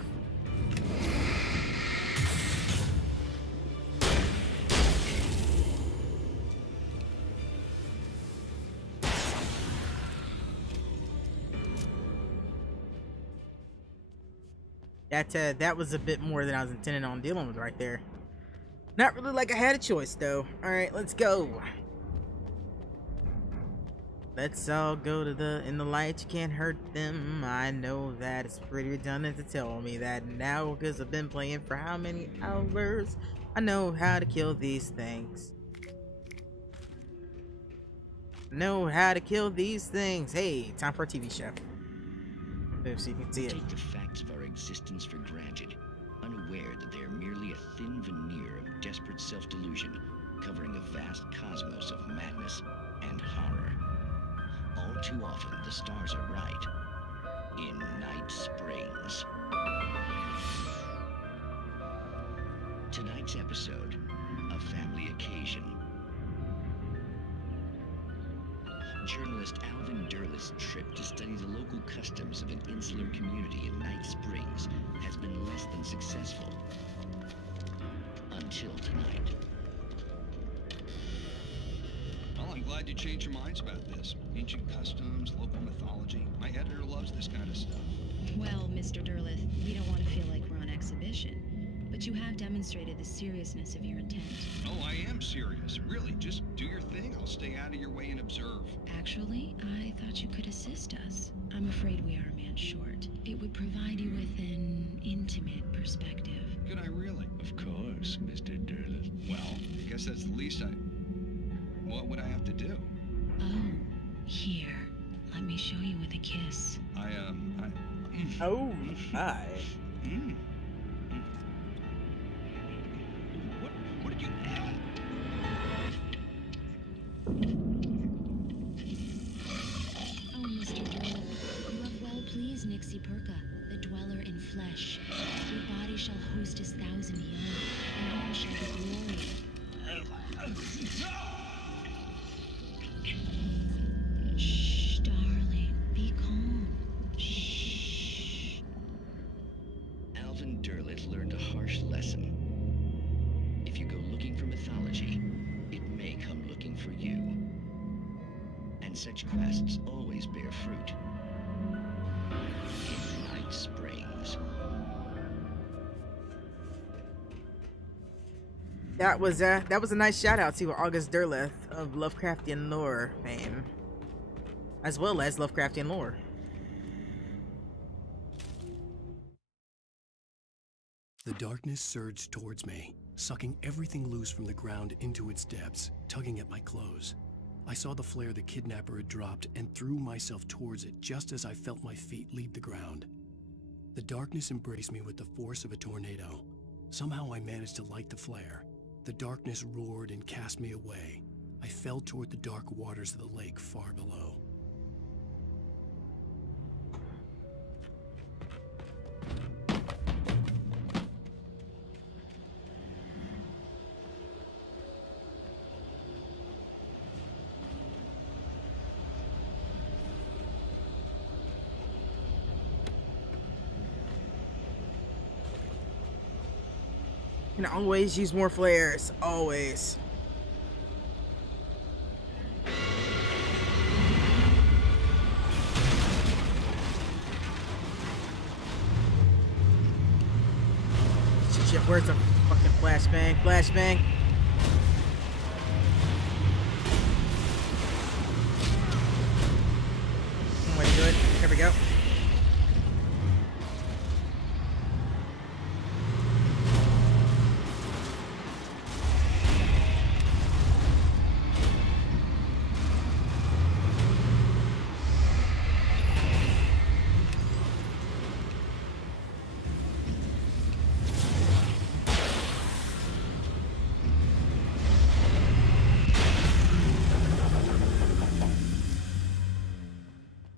That was a bit more than I was intending on dealing with right there. Not really like I had a choice, though. Alright, let's go. Let's all go to in the light, you can't hurt them. I know that it's pretty redundant to tell me that now, because I've been playing for how many hours. I know how to kill these things. Hey, time for a TV show. Move so you can see it. Take the facts of our existence for granted, unaware that they are merely a thin veneer of desperate self-delusion, covering a vast cosmos of madness and horror. All too often, the stars are right. In Night Springs. Tonight's episode, A Family Occasion. Journalist Alvin Derleth's trip to study the local customs of an insular community in Night Springs has been less than successful. Until tonight. Well, I'm glad you changed your minds about this. Ancient customs, local mythology. My editor loves this kind of stuff. Well, Mr. Derleth, we don't want to feel like we're on exhibition. But you have demonstrated the seriousness of your intent. Oh, I am serious. Really, just do your thing. I'll stay out of your way and observe. Actually, I thought you could assist us. I'm afraid we are a man short. It would provide you with an intimate perspective. Could I really? Of course, Mr. Derleth. Well, I guess that's the least what would I have to do? Oh, here. Let me show you with a kiss. Oh, hi. What did you... Oh, Mr. Derleth, you have well pleased Nixie Perka, the dweller in flesh. Your body shall host his 1,000 young, and all shall be glory. Shh, darling, be calm. Shh. Alvin Derleth learned a harsh lesson. If you go looking for mythology, it may come looking for you. And such quests always bear fruit. In Night Springs. That was a nice shout out to August Derleth of Lovecraftian lore fame, as well as Lovecraftian lore. The darkness surged towards me, sucking everything loose from the ground into its depths, tugging at my clothes. I saw the flare the kidnapper had dropped and threw myself towards it just as I felt my feet leave the ground. The darkness embraced me with the force of a tornado. Somehow I managed to light the flare. The darkness roared and cast me away. I fell toward the dark waters of the lake far below. Can always use more flares, always. Shit, where's the fucking flashbang? Flashbang. Way to do it. Here we go.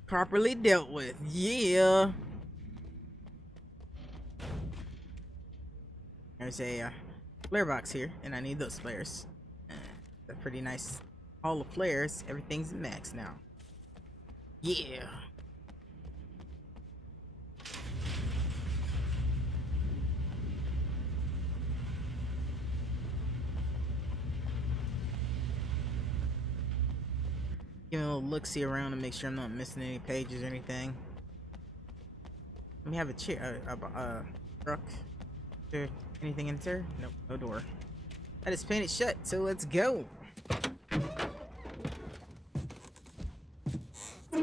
Properly dealt with, yeah. There's a flare box here, and I need those flares. A pretty nice haul of flares. Everything's max now. Yeah. Give me a little look-see around and make sure I'm not missing any pages or anything. Let me have a chair, truck. Is there anything in there? Nope, no door. I just painted shut, so let's go. I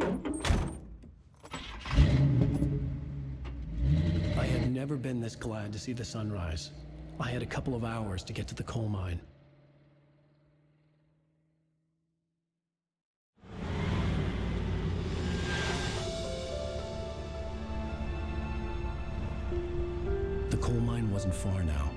had never been this glad to see the sunrise. I had a couple of hours to get to the coal mine. The coal mine wasn't far now.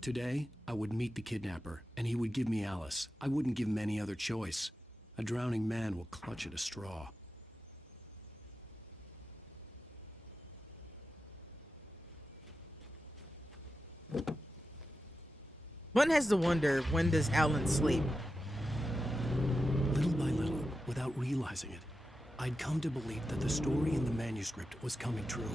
Today, I would meet the kidnapper, and he would give me Alice. I wouldn't give him any other choice. A drowning man will clutch at a straw. One has to wonder, when does Alan sleep? Little by little, without realizing it, I'd come to believe that the story in the manuscript was coming true.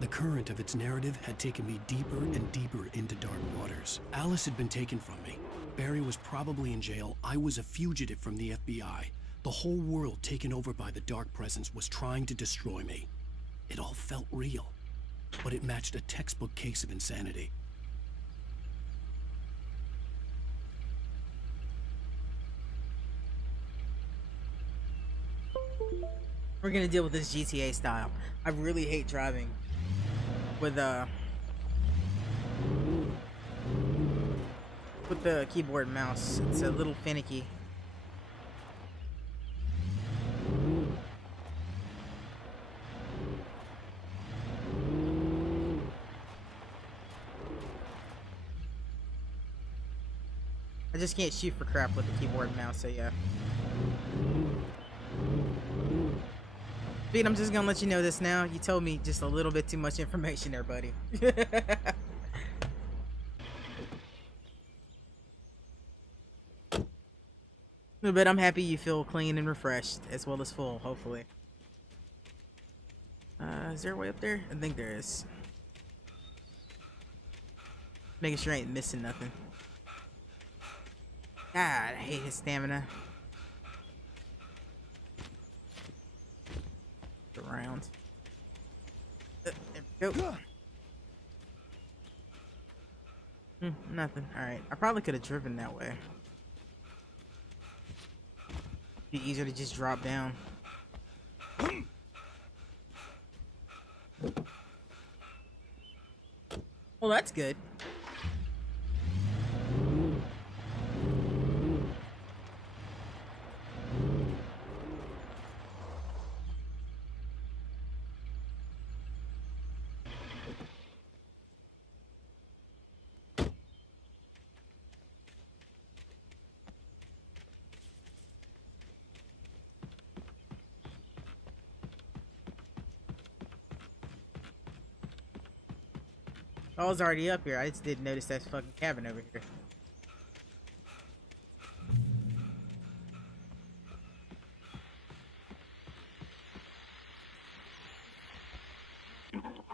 The current of its narrative had taken me deeper and deeper into dark waters. Alice had been taken from me. Barry was probably in jail. I was a fugitive from the FBI. The whole world taken over by the Dark Presence was trying to destroy me. It all felt real, but it matched a textbook case of insanity. We're gonna deal with this GTA style. I really hate driving with the keyboard and mouse. It's a little finicky. I just can't shoot for crap with the keyboard and mouse, so yeah. Pete, I'm just gonna let you know this now. You told me just a little bit too much information there, buddy. But I'm happy you feel clean and refreshed, as well as full, hopefully. Is there a way up there? I think there is. Making sure I ain't missing nothing. God, I hate his stamina. Around. There we go. Nothing. Alright. I probably could have driven that way. Be easier to just drop down. Well, that's good. I was already up here. I just didn't notice that fucking cabin over here.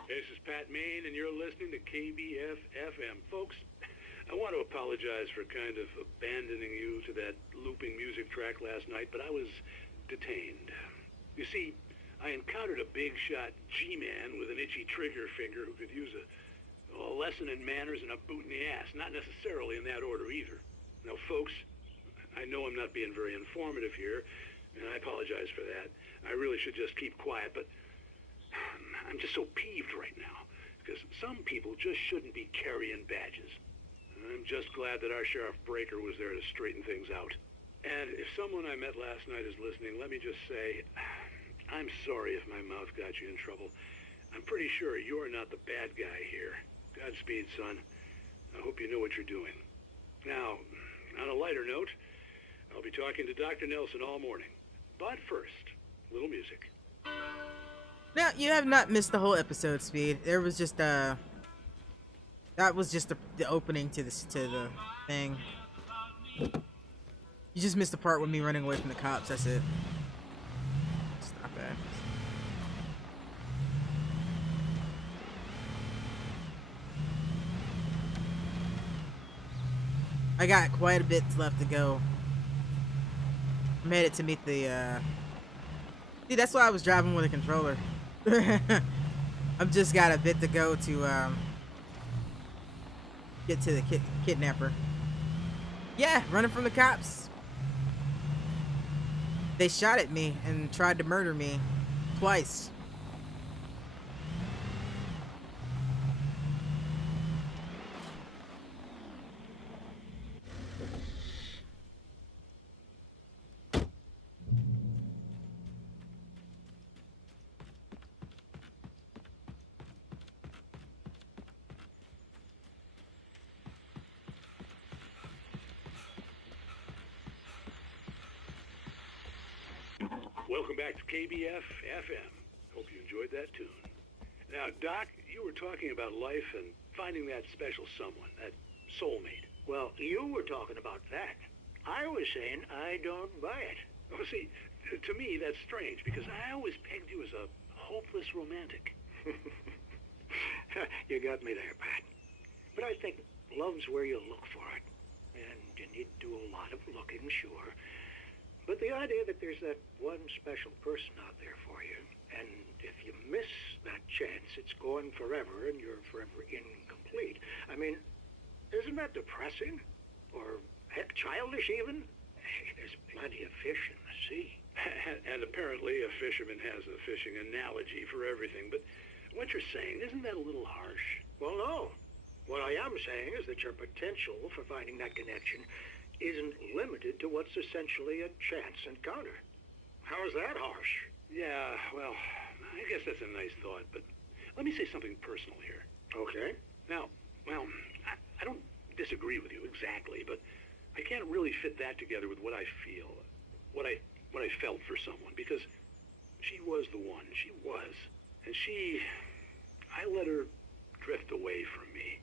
This is Pat Main, and you're listening to KBF FM. Folks, I want to apologize for kind of abandoning you to that looping music track last night, but I was detained. You see, I encountered a big shot G-man with an itchy trigger finger who could use a lesson in manners and a boot in the ass. Not necessarily in that order either. Now, folks, I know I'm not being very informative here, and I apologize for that. I really should just keep quiet, but I'm just so peeved right now, because some people just shouldn't be carrying badges. I'm just glad that our Sheriff Breaker was there to straighten things out. And if someone I met last night is listening, let me just say, I'm sorry if my mouth got you in trouble. I'm pretty sure you're not the bad guy here. Godspeed, son. I hope you know what you're doing. Now, on a lighter note, I'll be talking to Dr. Nelson all morning. But first, little music. Now, you have not missed the whole episode, Speed. There was just that was just the opening to the thing. You just missed the part with me running away from the cops. That's it. Stop it. I got quite a bit left to go. I made it to meet the see, that's why I was driving with a controller. I've just got a bit to go to get to the kidnapper. Yeah, running from the cops. They shot at me and tried to murder me twice. Welcome back to KBF FM. Hope you enjoyed that tune. Now, Doc, you were talking about life and finding that special someone, that soulmate. Well, you were talking about that. I was saying I don't buy it. Oh, see, to me, that's strange, because I always pegged you as a hopeless romantic. You got me there, Pat. But I think love's where you look for it. And you need to do a lot of looking, sure. But the idea that there's that one special person out there for you, and if you miss that chance, it's gone forever, and you're forever incomplete. I mean, isn't that depressing? Or, heck, childish even? Hey, there's plenty of fish in the sea. And apparently a fisherman has a fishing analogy for everything, but what you're saying, isn't that a little harsh? Well, no. What I am saying is that your potential for finding that connection isn't limited to what's essentially a chance encounter. How is that harsh? Yeah, well, I guess that's a nice thought, but let me say something personal here. Okay. Now, well, I don't disagree with you exactly, but I can't really fit that together with what I feel, what I felt for someone, because she was the one. She was. And I let her drift away from me.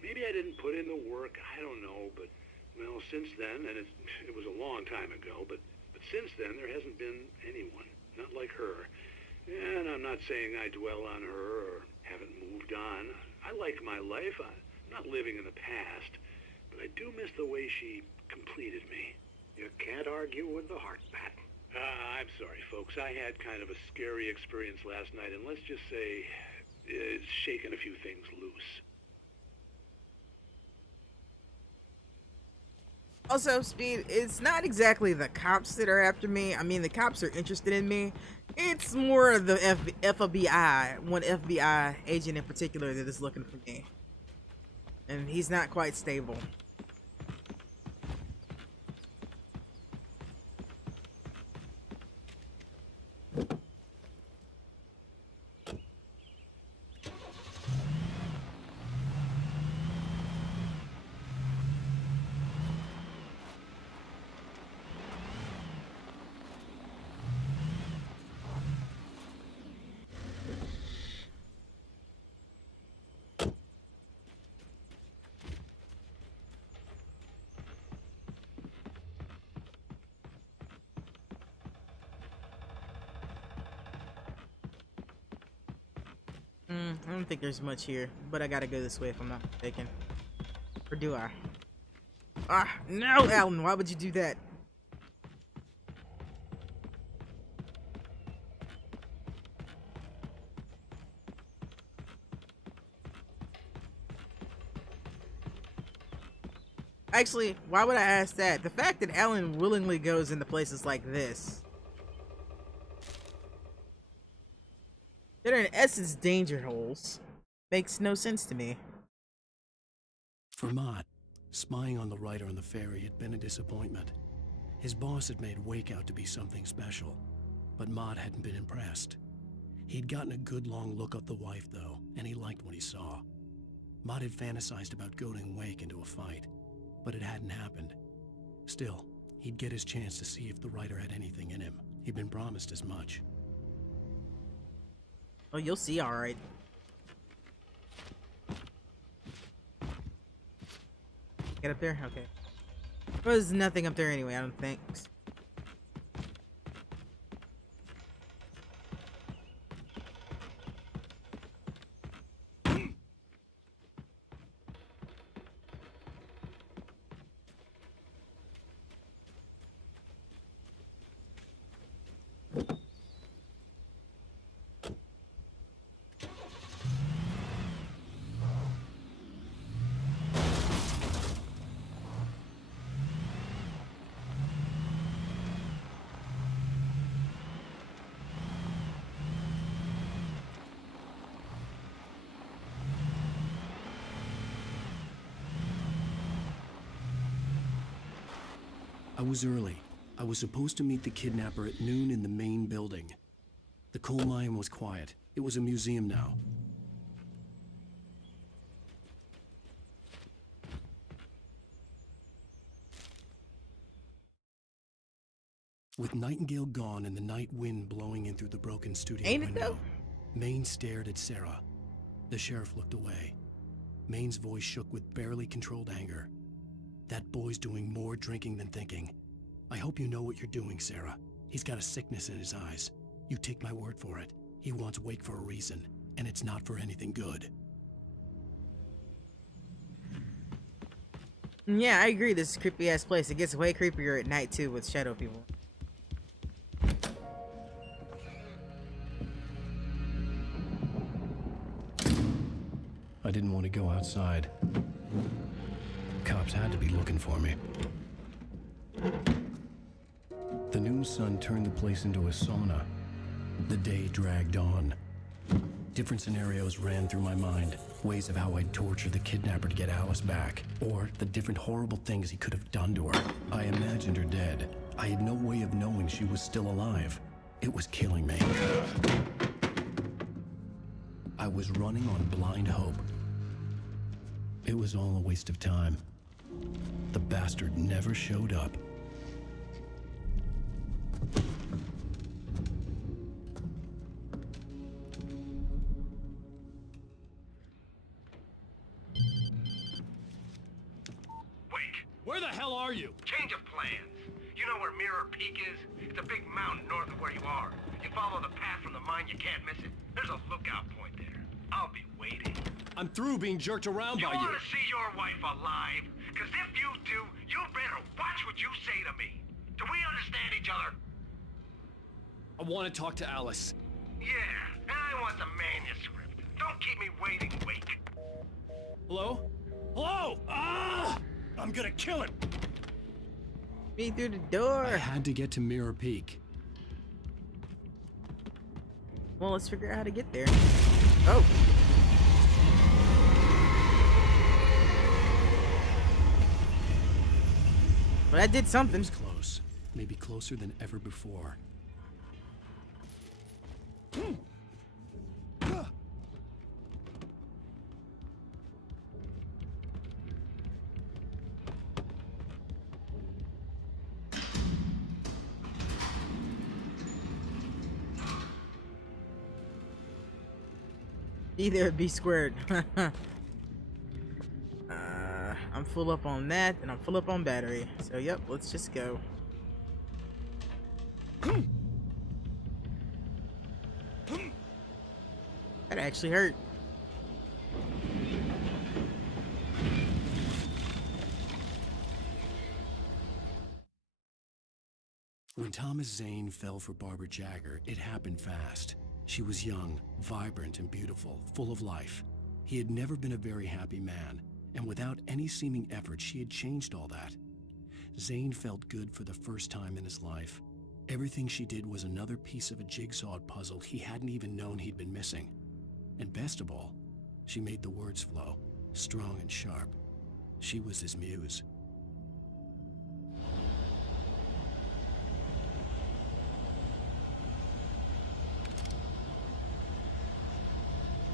Maybe I didn't put in the work, I don't know, but well, since then, and it was a long time ago, but since then there hasn't been anyone, not like her. And I'm not saying I dwell on her or haven't moved on. I like my life. I'm not living in the past, but I do miss the way she completed me. You can't argue with the heart, Pat. I'm sorry, folks. I had kind of a scary experience last night, and let's just say it's shaken a few things loose. Also, Speed, it's not exactly the cops that are after me. I mean, the cops are interested in me. It's more the FBI, one FBI agent in particular that is looking for me. And he's not quite stable. I don't think there's much here, but I gotta go this way if I'm not mistaken. Or do I? Ah, no, Alan, why would you do that? Actually, why would I ask that? The fact that Alan willingly goes into places like this that are in essence danger holes makes no sense to me. For Mott, spying on the writer on the ferry had been a disappointment. His boss had made Wake out to be something special, but Mott hadn't been impressed. He'd gotten a good long look at the wife, though, and he liked what he saw. Mott had fantasized about goading Wake into a fight, but it hadn't happened. Still, he'd get his chance to see if the writer had anything in him. He'd been promised as much. Oh, you'll see, alright. Get up there? Okay. Well, there's nothing up there anyway, I don't think. I was early. I was supposed to meet the kidnapper at noon in the main building. The coal mine was quiet. It was a museum now. With Nightingale gone and the night wind blowing in through the broken studio window, Maine stared at Sarah. The sheriff looked away. Maine's voice shook with barely controlled anger. That boy's doing more drinking than thinking. I hope you know what you're doing, Sarah. He's got a sickness in his eyes. You take my word for it. He wants Wake for a reason, and it's not for anything good. Yeah, I agree. This is a creepy ass place. It gets way creepier at night too with shadow people. I didn't want to go outside. Cops had to be looking for me. The noon sun turned the place into a sauna. The day dragged on. Different scenarios ran through my mind. Ways of how I'd torture the kidnapper to get Alice back. Or the different horrible things he could have done to her. I imagined her dead. I had no way of knowing she was still alive. It was killing me. I was running on blind hope. It was all a waste of time. The bastard never showed up. Where the hell are you? Change of plans. You know where Mirror Peak is? It's a big mountain north of where you are. You follow the path from the mine, you can't miss it. There's a lookout point there. I'll be waiting. I'm through being jerked around You by you. want to see your wife alive? Because if you do, you better watch what you say to me. Do we understand each other? I want to talk to Alice. Yeah, and I want the manuscript. Don't keep me waiting, Wake. Hello? Hello? Ah! I'm gonna kill him! Me through the door. I had to get to Mirror Peak. Well, let's figure out how to get there. Oh. But I did something. It was close. Maybe closer than ever before. Either B squared. I'm full up on that, and I'm full up on battery. So, yep, let's just go. That actually hurt. When Thomas Zane fell for Barbara Jagger, it happened fast. She was young, vibrant, and beautiful, full of life. He had never been a very happy man, and without any seeming effort, she had changed all that. Zane felt good for the first time in his life. Everything she did was another piece of a jigsaw puzzle he hadn't even known he'd been missing. And best of all, she made the words flow, strong and sharp. She was his muse.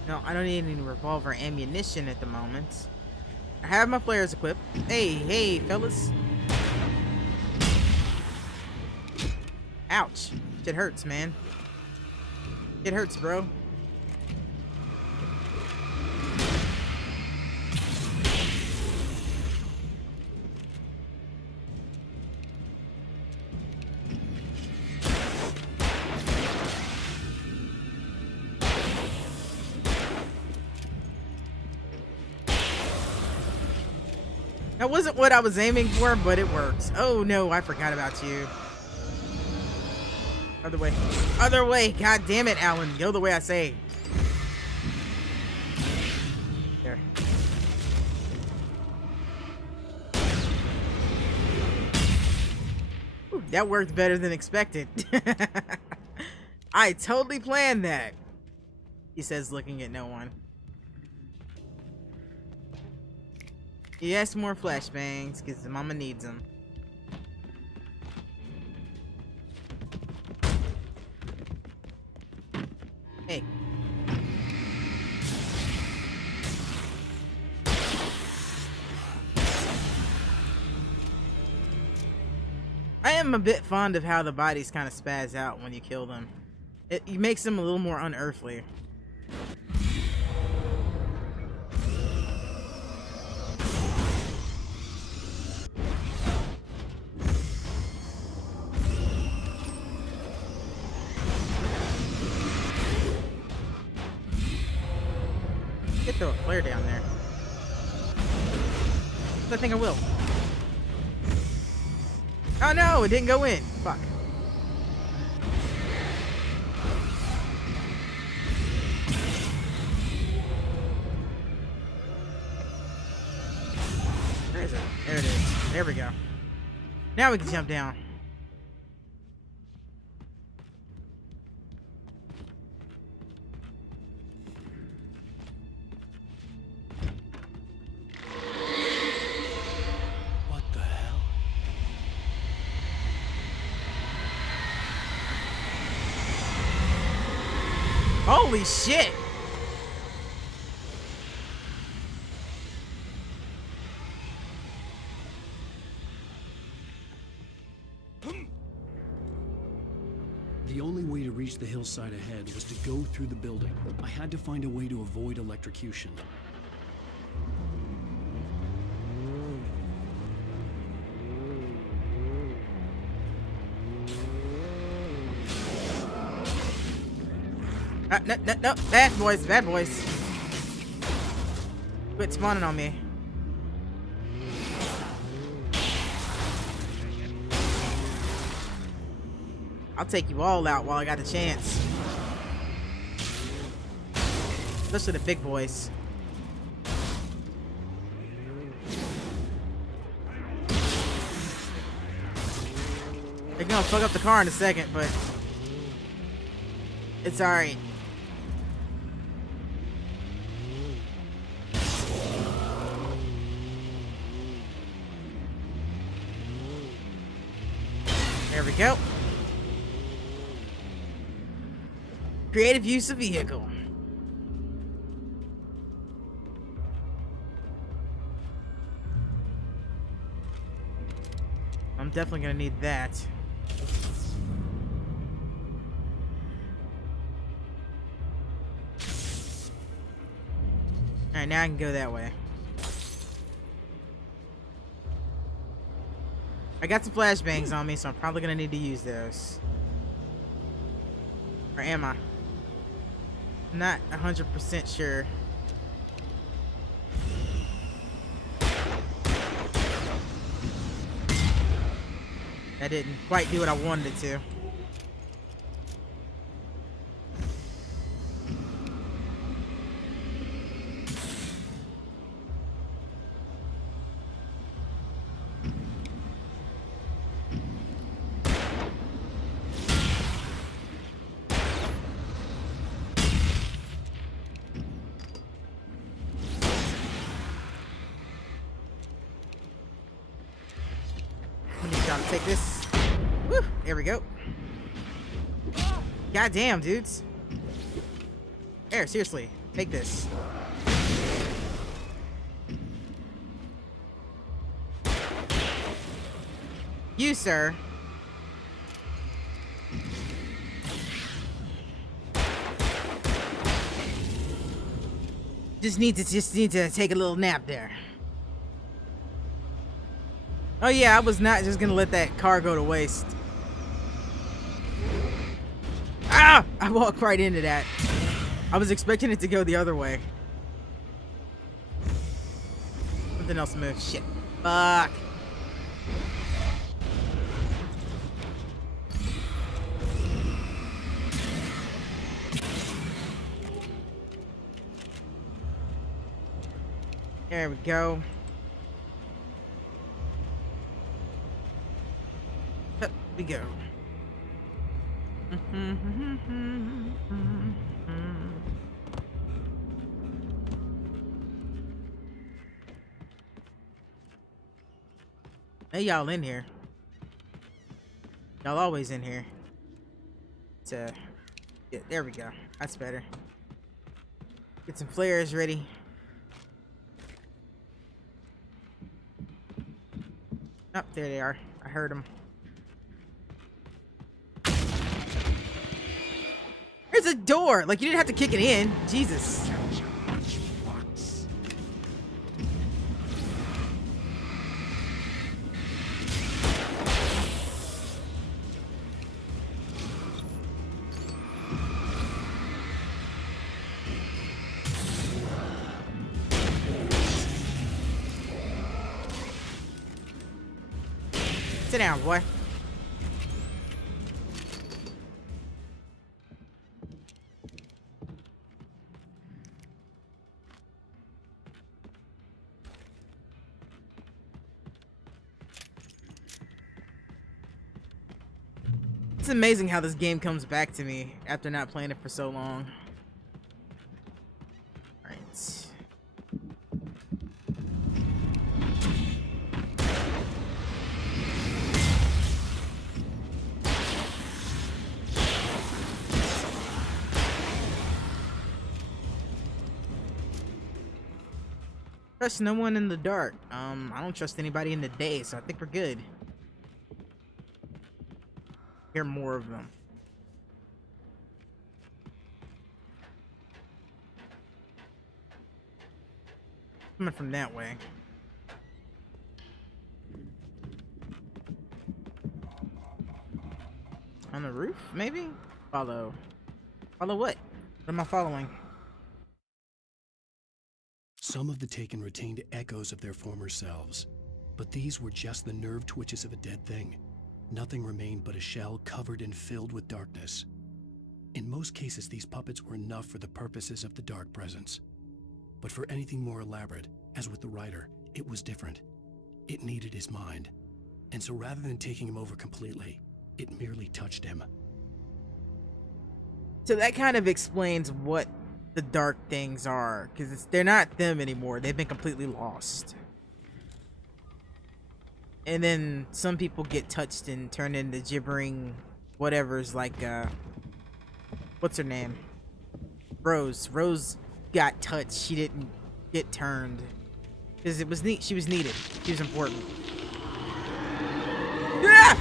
No, I don't need any revolver ammunition at the moment. I have my flares equipped. Hey, fellas. Ouch. It hurts, man. It hurts, bro. That wasn't what I was aiming for, but it works. Oh no, I forgot about you. Other way. Other way. God damn it, Alan. Go the way I say. There. Ooh, that worked better than expected. I totally planned that. He says, looking at no one. Yes, more flashbangs, because the mama needs them. Hey. I am a bit fond of how the bodies kind of spaz out when you kill them. It makes them a little more unearthly. Throw a flare down there. I think I will. Oh no, it didn't go in. Fuck. Where is it? There it is. There we go. Now we can jump down. Holy shit! The only way to reach the hillside ahead was to go through the building. I had to find a way to avoid electrocution. No, bad boys, bad boys. Quit spawning on me. I'll take you all out while I got the chance. Especially the big boys. They're gonna fuck up the car in a second, but it's alright. There we go. Creative use of vehicle. I'm definitely gonna need that. Alright, now I can go that way. I got some flashbangs on me, so I'm probably gonna need to use those. Or am I? Not 100% sure. That didn't quite do what I wanted it to. Trying to take this. Woo, there we go. God damn, dudes. Here, seriously, take this. You, sir. Just need to take a little nap there. Oh yeah, I was not just gonna let that car go to waste. Ah! I walked right into that. I was expecting it to go the other way. Something else moved. Shit. Fuck. There we go. Up we go. Hey, y'all in here. Y'all always in here. Yeah, there we go. That's better. Get some flares ready. Oh, there they are. I heard them. There's a door! Like, you didn't have to kick it in. Jesus. Sit down, boy. It's amazing how this game comes back to me after not playing it for so long. All right. Trust no one in the dark. I don't trust anybody in the day, so I think we're good. Hear more of them. Coming from that way. On the roof, maybe? Follow. Follow what? What am I following? Some of the Taken retained echoes of their former selves, but these were just the nerve twitches of a dead thing. Nothing remained but a shell covered and filled with darkness. In most cases, these puppets were enough for the purposes of the Dark Presence. But for anything more elaborate, as with the writer, it was different. It needed his mind. And so rather than taking him over completely, it merely touched him. So that kind of explains what the dark things are, because they're not them anymore. They've been completely lost. And then some people get touched and turn into gibbering whatever's, like, what's her name? Rose. Rose got touched. She didn't get turned. Because it was neat. She was needed. She was important. Ah!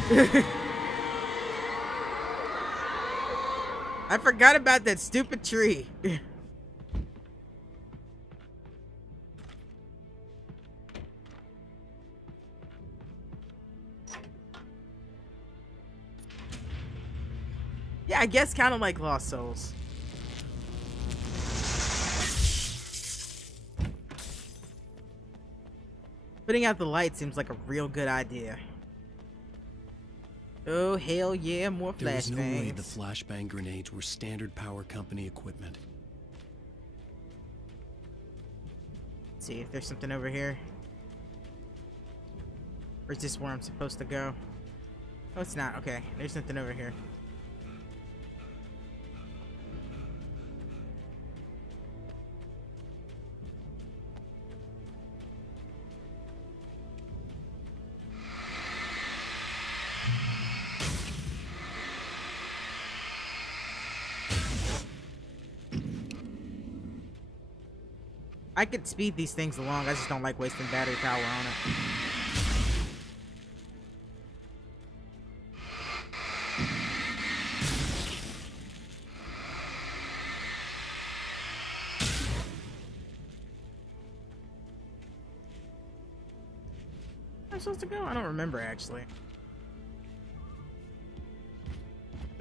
I forgot about that stupid tree. Yeah, I guess kind of like Lost Souls. Putting out the light seems like a real good idea. Oh, hell yeah, more There was no way flashbangs. the flashbang grenades were standard Power Company equipment. Let's see if there's something over here. Or is this where I'm supposed to go? Oh, it's not. Okay, there's nothing over here. I could speed these things along, I just don't like wasting battery power on it. Where am I supposed to go? I don't remember, actually.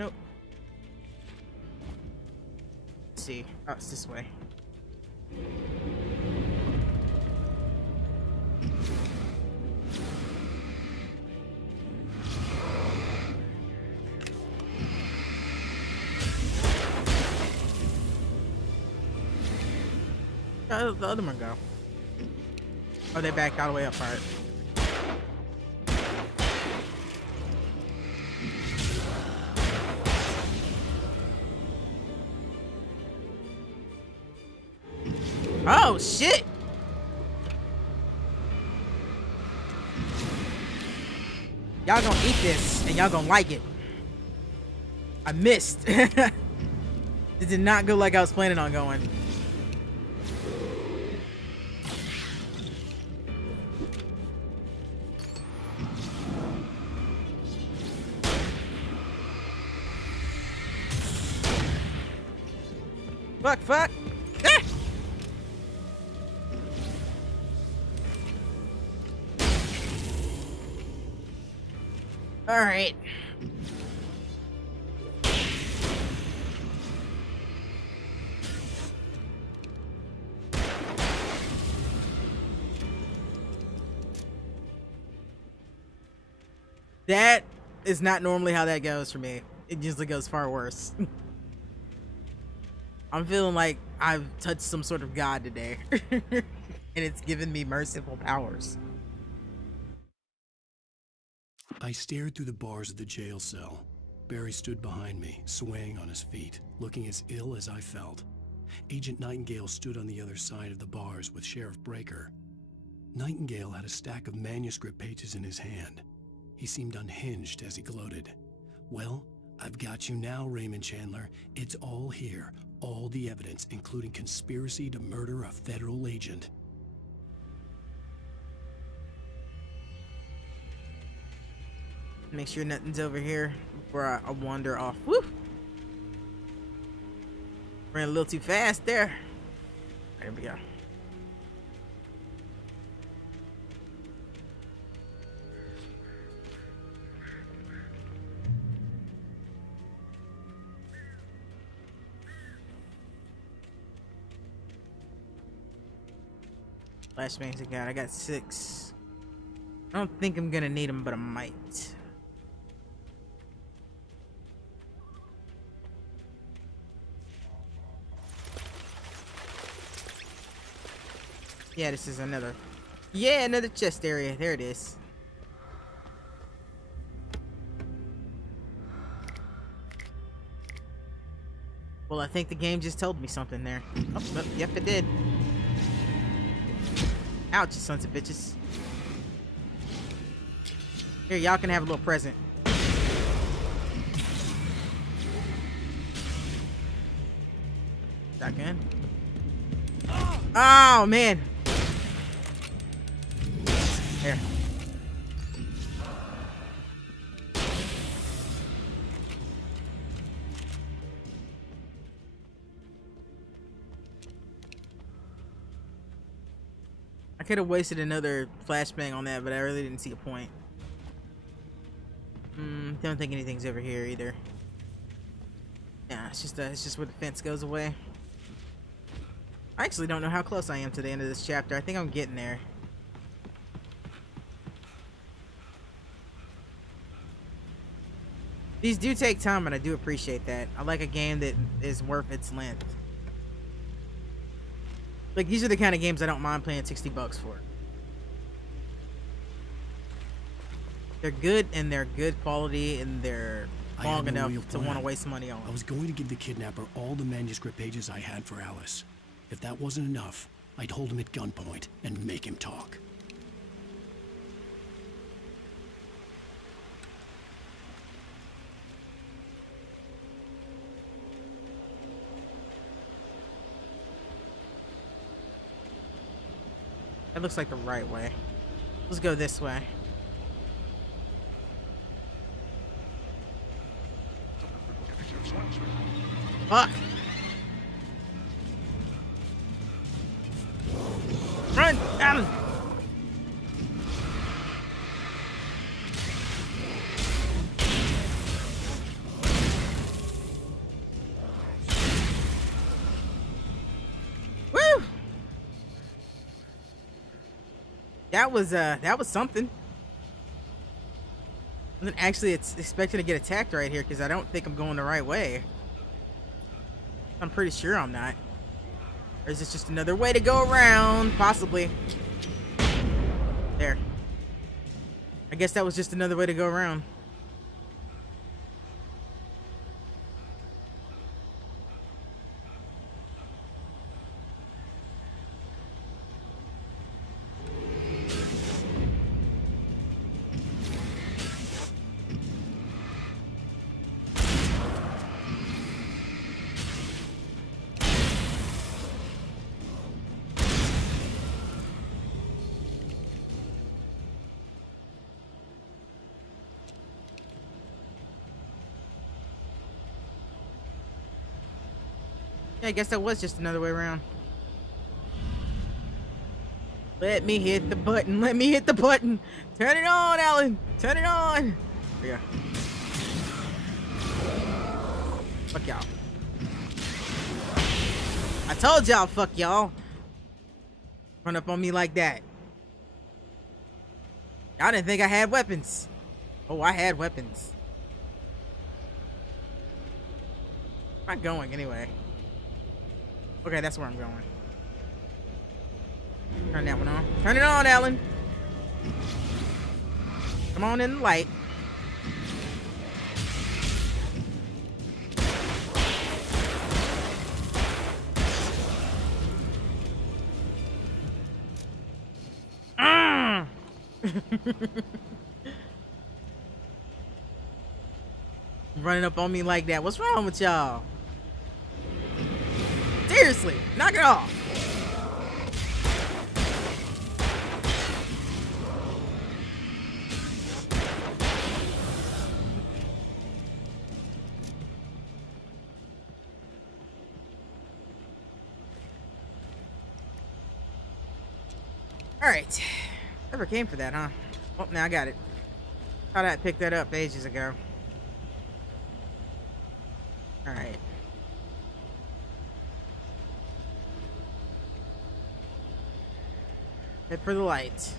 Nope. Let's see. Oh, it's this way. How did the other one go? Oh, they backed all the way up, part. Oh, shit! Y'all gonna eat this, and y'all gonna like it. I missed. It did not go like I was planning on going. Fuck, fuck. Ah! All right. That is not normally how that goes for me. It usually goes far worse. I'm feeling like I've touched some sort of god today. And it's given me merciful powers. I stared through the bars of the jail cell. Barry stood behind me, swaying on his feet, looking as ill as I felt. Agent Nightingale stood on the other side of the bars with Sheriff Breaker. Nightingale had a stack of manuscript pages in his hand. He seemed unhinged as he gloated. Well, I've got you now, Raymond Chandler. It's all here. All the evidence, including conspiracy to murder a federal agent. Make sure nothing's over here before I wander off. Woo! Ran a little too fast there. There we go. flashbangs I got? I got 6. I don't think I'm gonna need them, but I might. Yeah, this is another. Yeah, another chest area. There it is. Well, I think the game just told me something there. Oh, yep, it did. Ouch, you sons of bitches. Here, y'all can have a little present. Shotgun. Oh, man. Here. I could have wasted another flashbang on that, but I really didn't see a point. Don't think anything's over here either. Yeah, it's just where the fence goes away. I actually don't know how close I am to the end of this chapter. I think I'm getting there. These do take time, and I do appreciate that. I like a game that is worth its length. Like, these are the kind of games I don't mind playing $60 for. They're good, and they're good quality, and they're long enough to want to waste money on. I was going to give the kidnapper all the manuscript pages I had for Alice. If that wasn't enough, I'd hold him at gunpoint and make him talk. That looks like the right way. Let's go this way. Fuck! Run, Alan! Woo! That was something. I wasn't actually expecting to get attacked right here because I don't think I'm going the right way. I'm pretty sure I'm not. Or is this just another way to go around? Possibly. There. I guess that was just another way to go around. Yeah, I guess that was just another way around. Let me hit the button. Let me hit the button. Turn it on, Alan. Turn it on. Yeah. Fuck y'all. I told y'all, fuck y'all. Run up on me like that. Y'all didn't think I had weapons. Oh, I had weapons. Where am I going anyway? Okay, that's where I'm going. Turn that one on. Turn it on, Alan. Come on in the light. Running up on me like that. What's wrong with y'all? Seriously, knock it off. All right. Never came for that, huh? Oh, now I got it. Thought I picked that up ages ago. All right. Head for the light.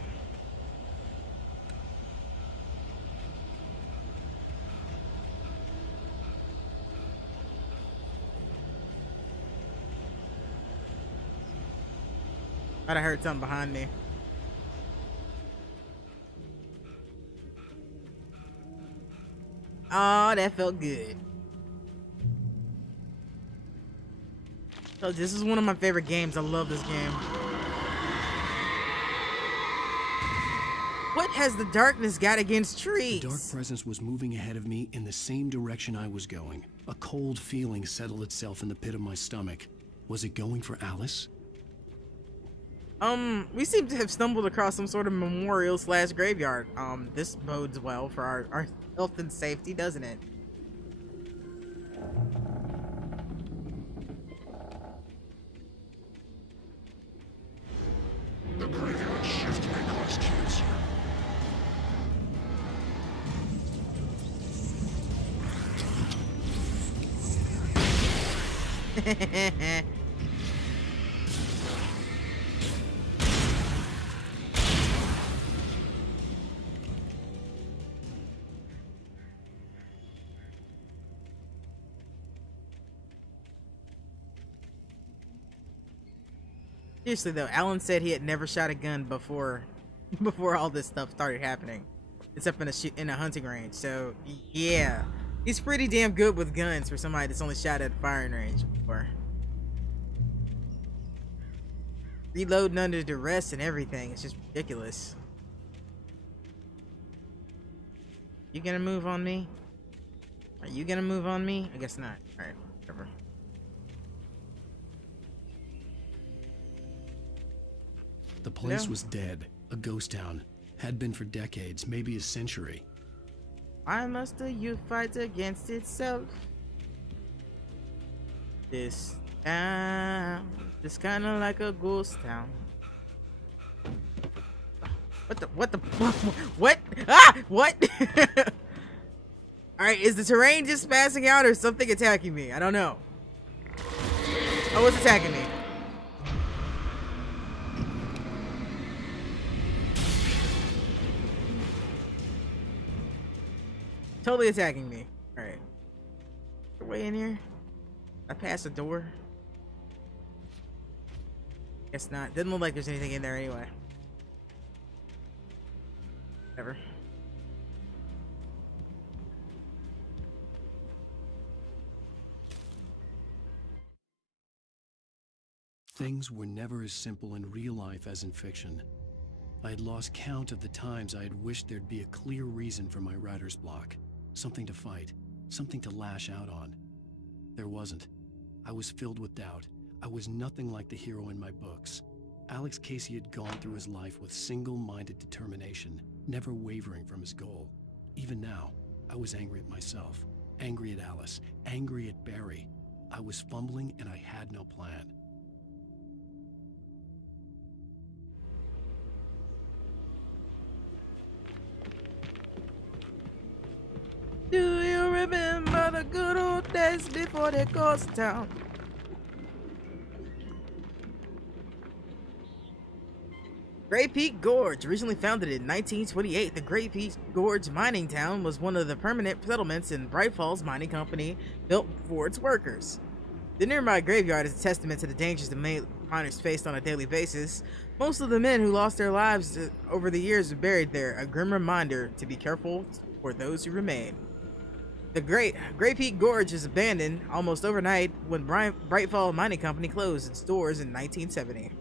Thought I heard something behind me. Oh, that felt good. So this is one of my favorite games. I love this game. What has the darkness got against trees? The dark presence was moving ahead of me in the same direction I was going. A cold feeling settled itself in the pit of my stomach. Was it going for Alice? We seem to have stumbled across some sort of memorial / graveyard. This bodes well for our health and safety, doesn't it? The graveyard shift may cause cancer. Seriously though, Alan said he had never shot a gun before all this stuff started happening, except in a hunting range. So yeah, he's pretty damn good with guns for somebody that's only shot at a firing range before. Reloading under duress and everything. It's just ridiculous. You gonna move on me? Are you gonna move on me? I guess not. Alright, whatever. The place was dead. A ghost town. Had been for decades, maybe a century. Why must the youth fight against itself? This town is kinda like a ghost town. What the what? Ah! What? Alright, is the terrain just passing out or something attacking me? I don't know. Oh, what's attacking me? Totally attacking me. Alright. Way in here? I passed the door? Guess not. Didn't look like there's anything in there anyway. Whatever. Things were never as simple in real life as in fiction. I had lost count of the times I had wished there'd be a clear reason for my writer's block. Something to fight, something to lash out on. There wasn't. I was filled with doubt. I was nothing like the hero in my books. Alex Casey had gone through his life with single-minded determination, never wavering from his goal. Even now, I was angry at myself, angry at Alice, angry at Barry. I was fumbling and I had no plan. Do you remember the good old days before the ghost town? Great Peak Gorge, originally founded in 1928, the Great Peak Gorge mining town was one of the permanent settlements in Bright Falls Mining Company built for its workers. The nearby graveyard is a testament to the dangers the miners faced on a daily basis. Most of the men who lost their lives over the years are buried there, a grim reminder to be careful for those who remain. The Great Peak Gorge is abandoned almost overnight when Bright Falls Mining Company closed its doors in 1970.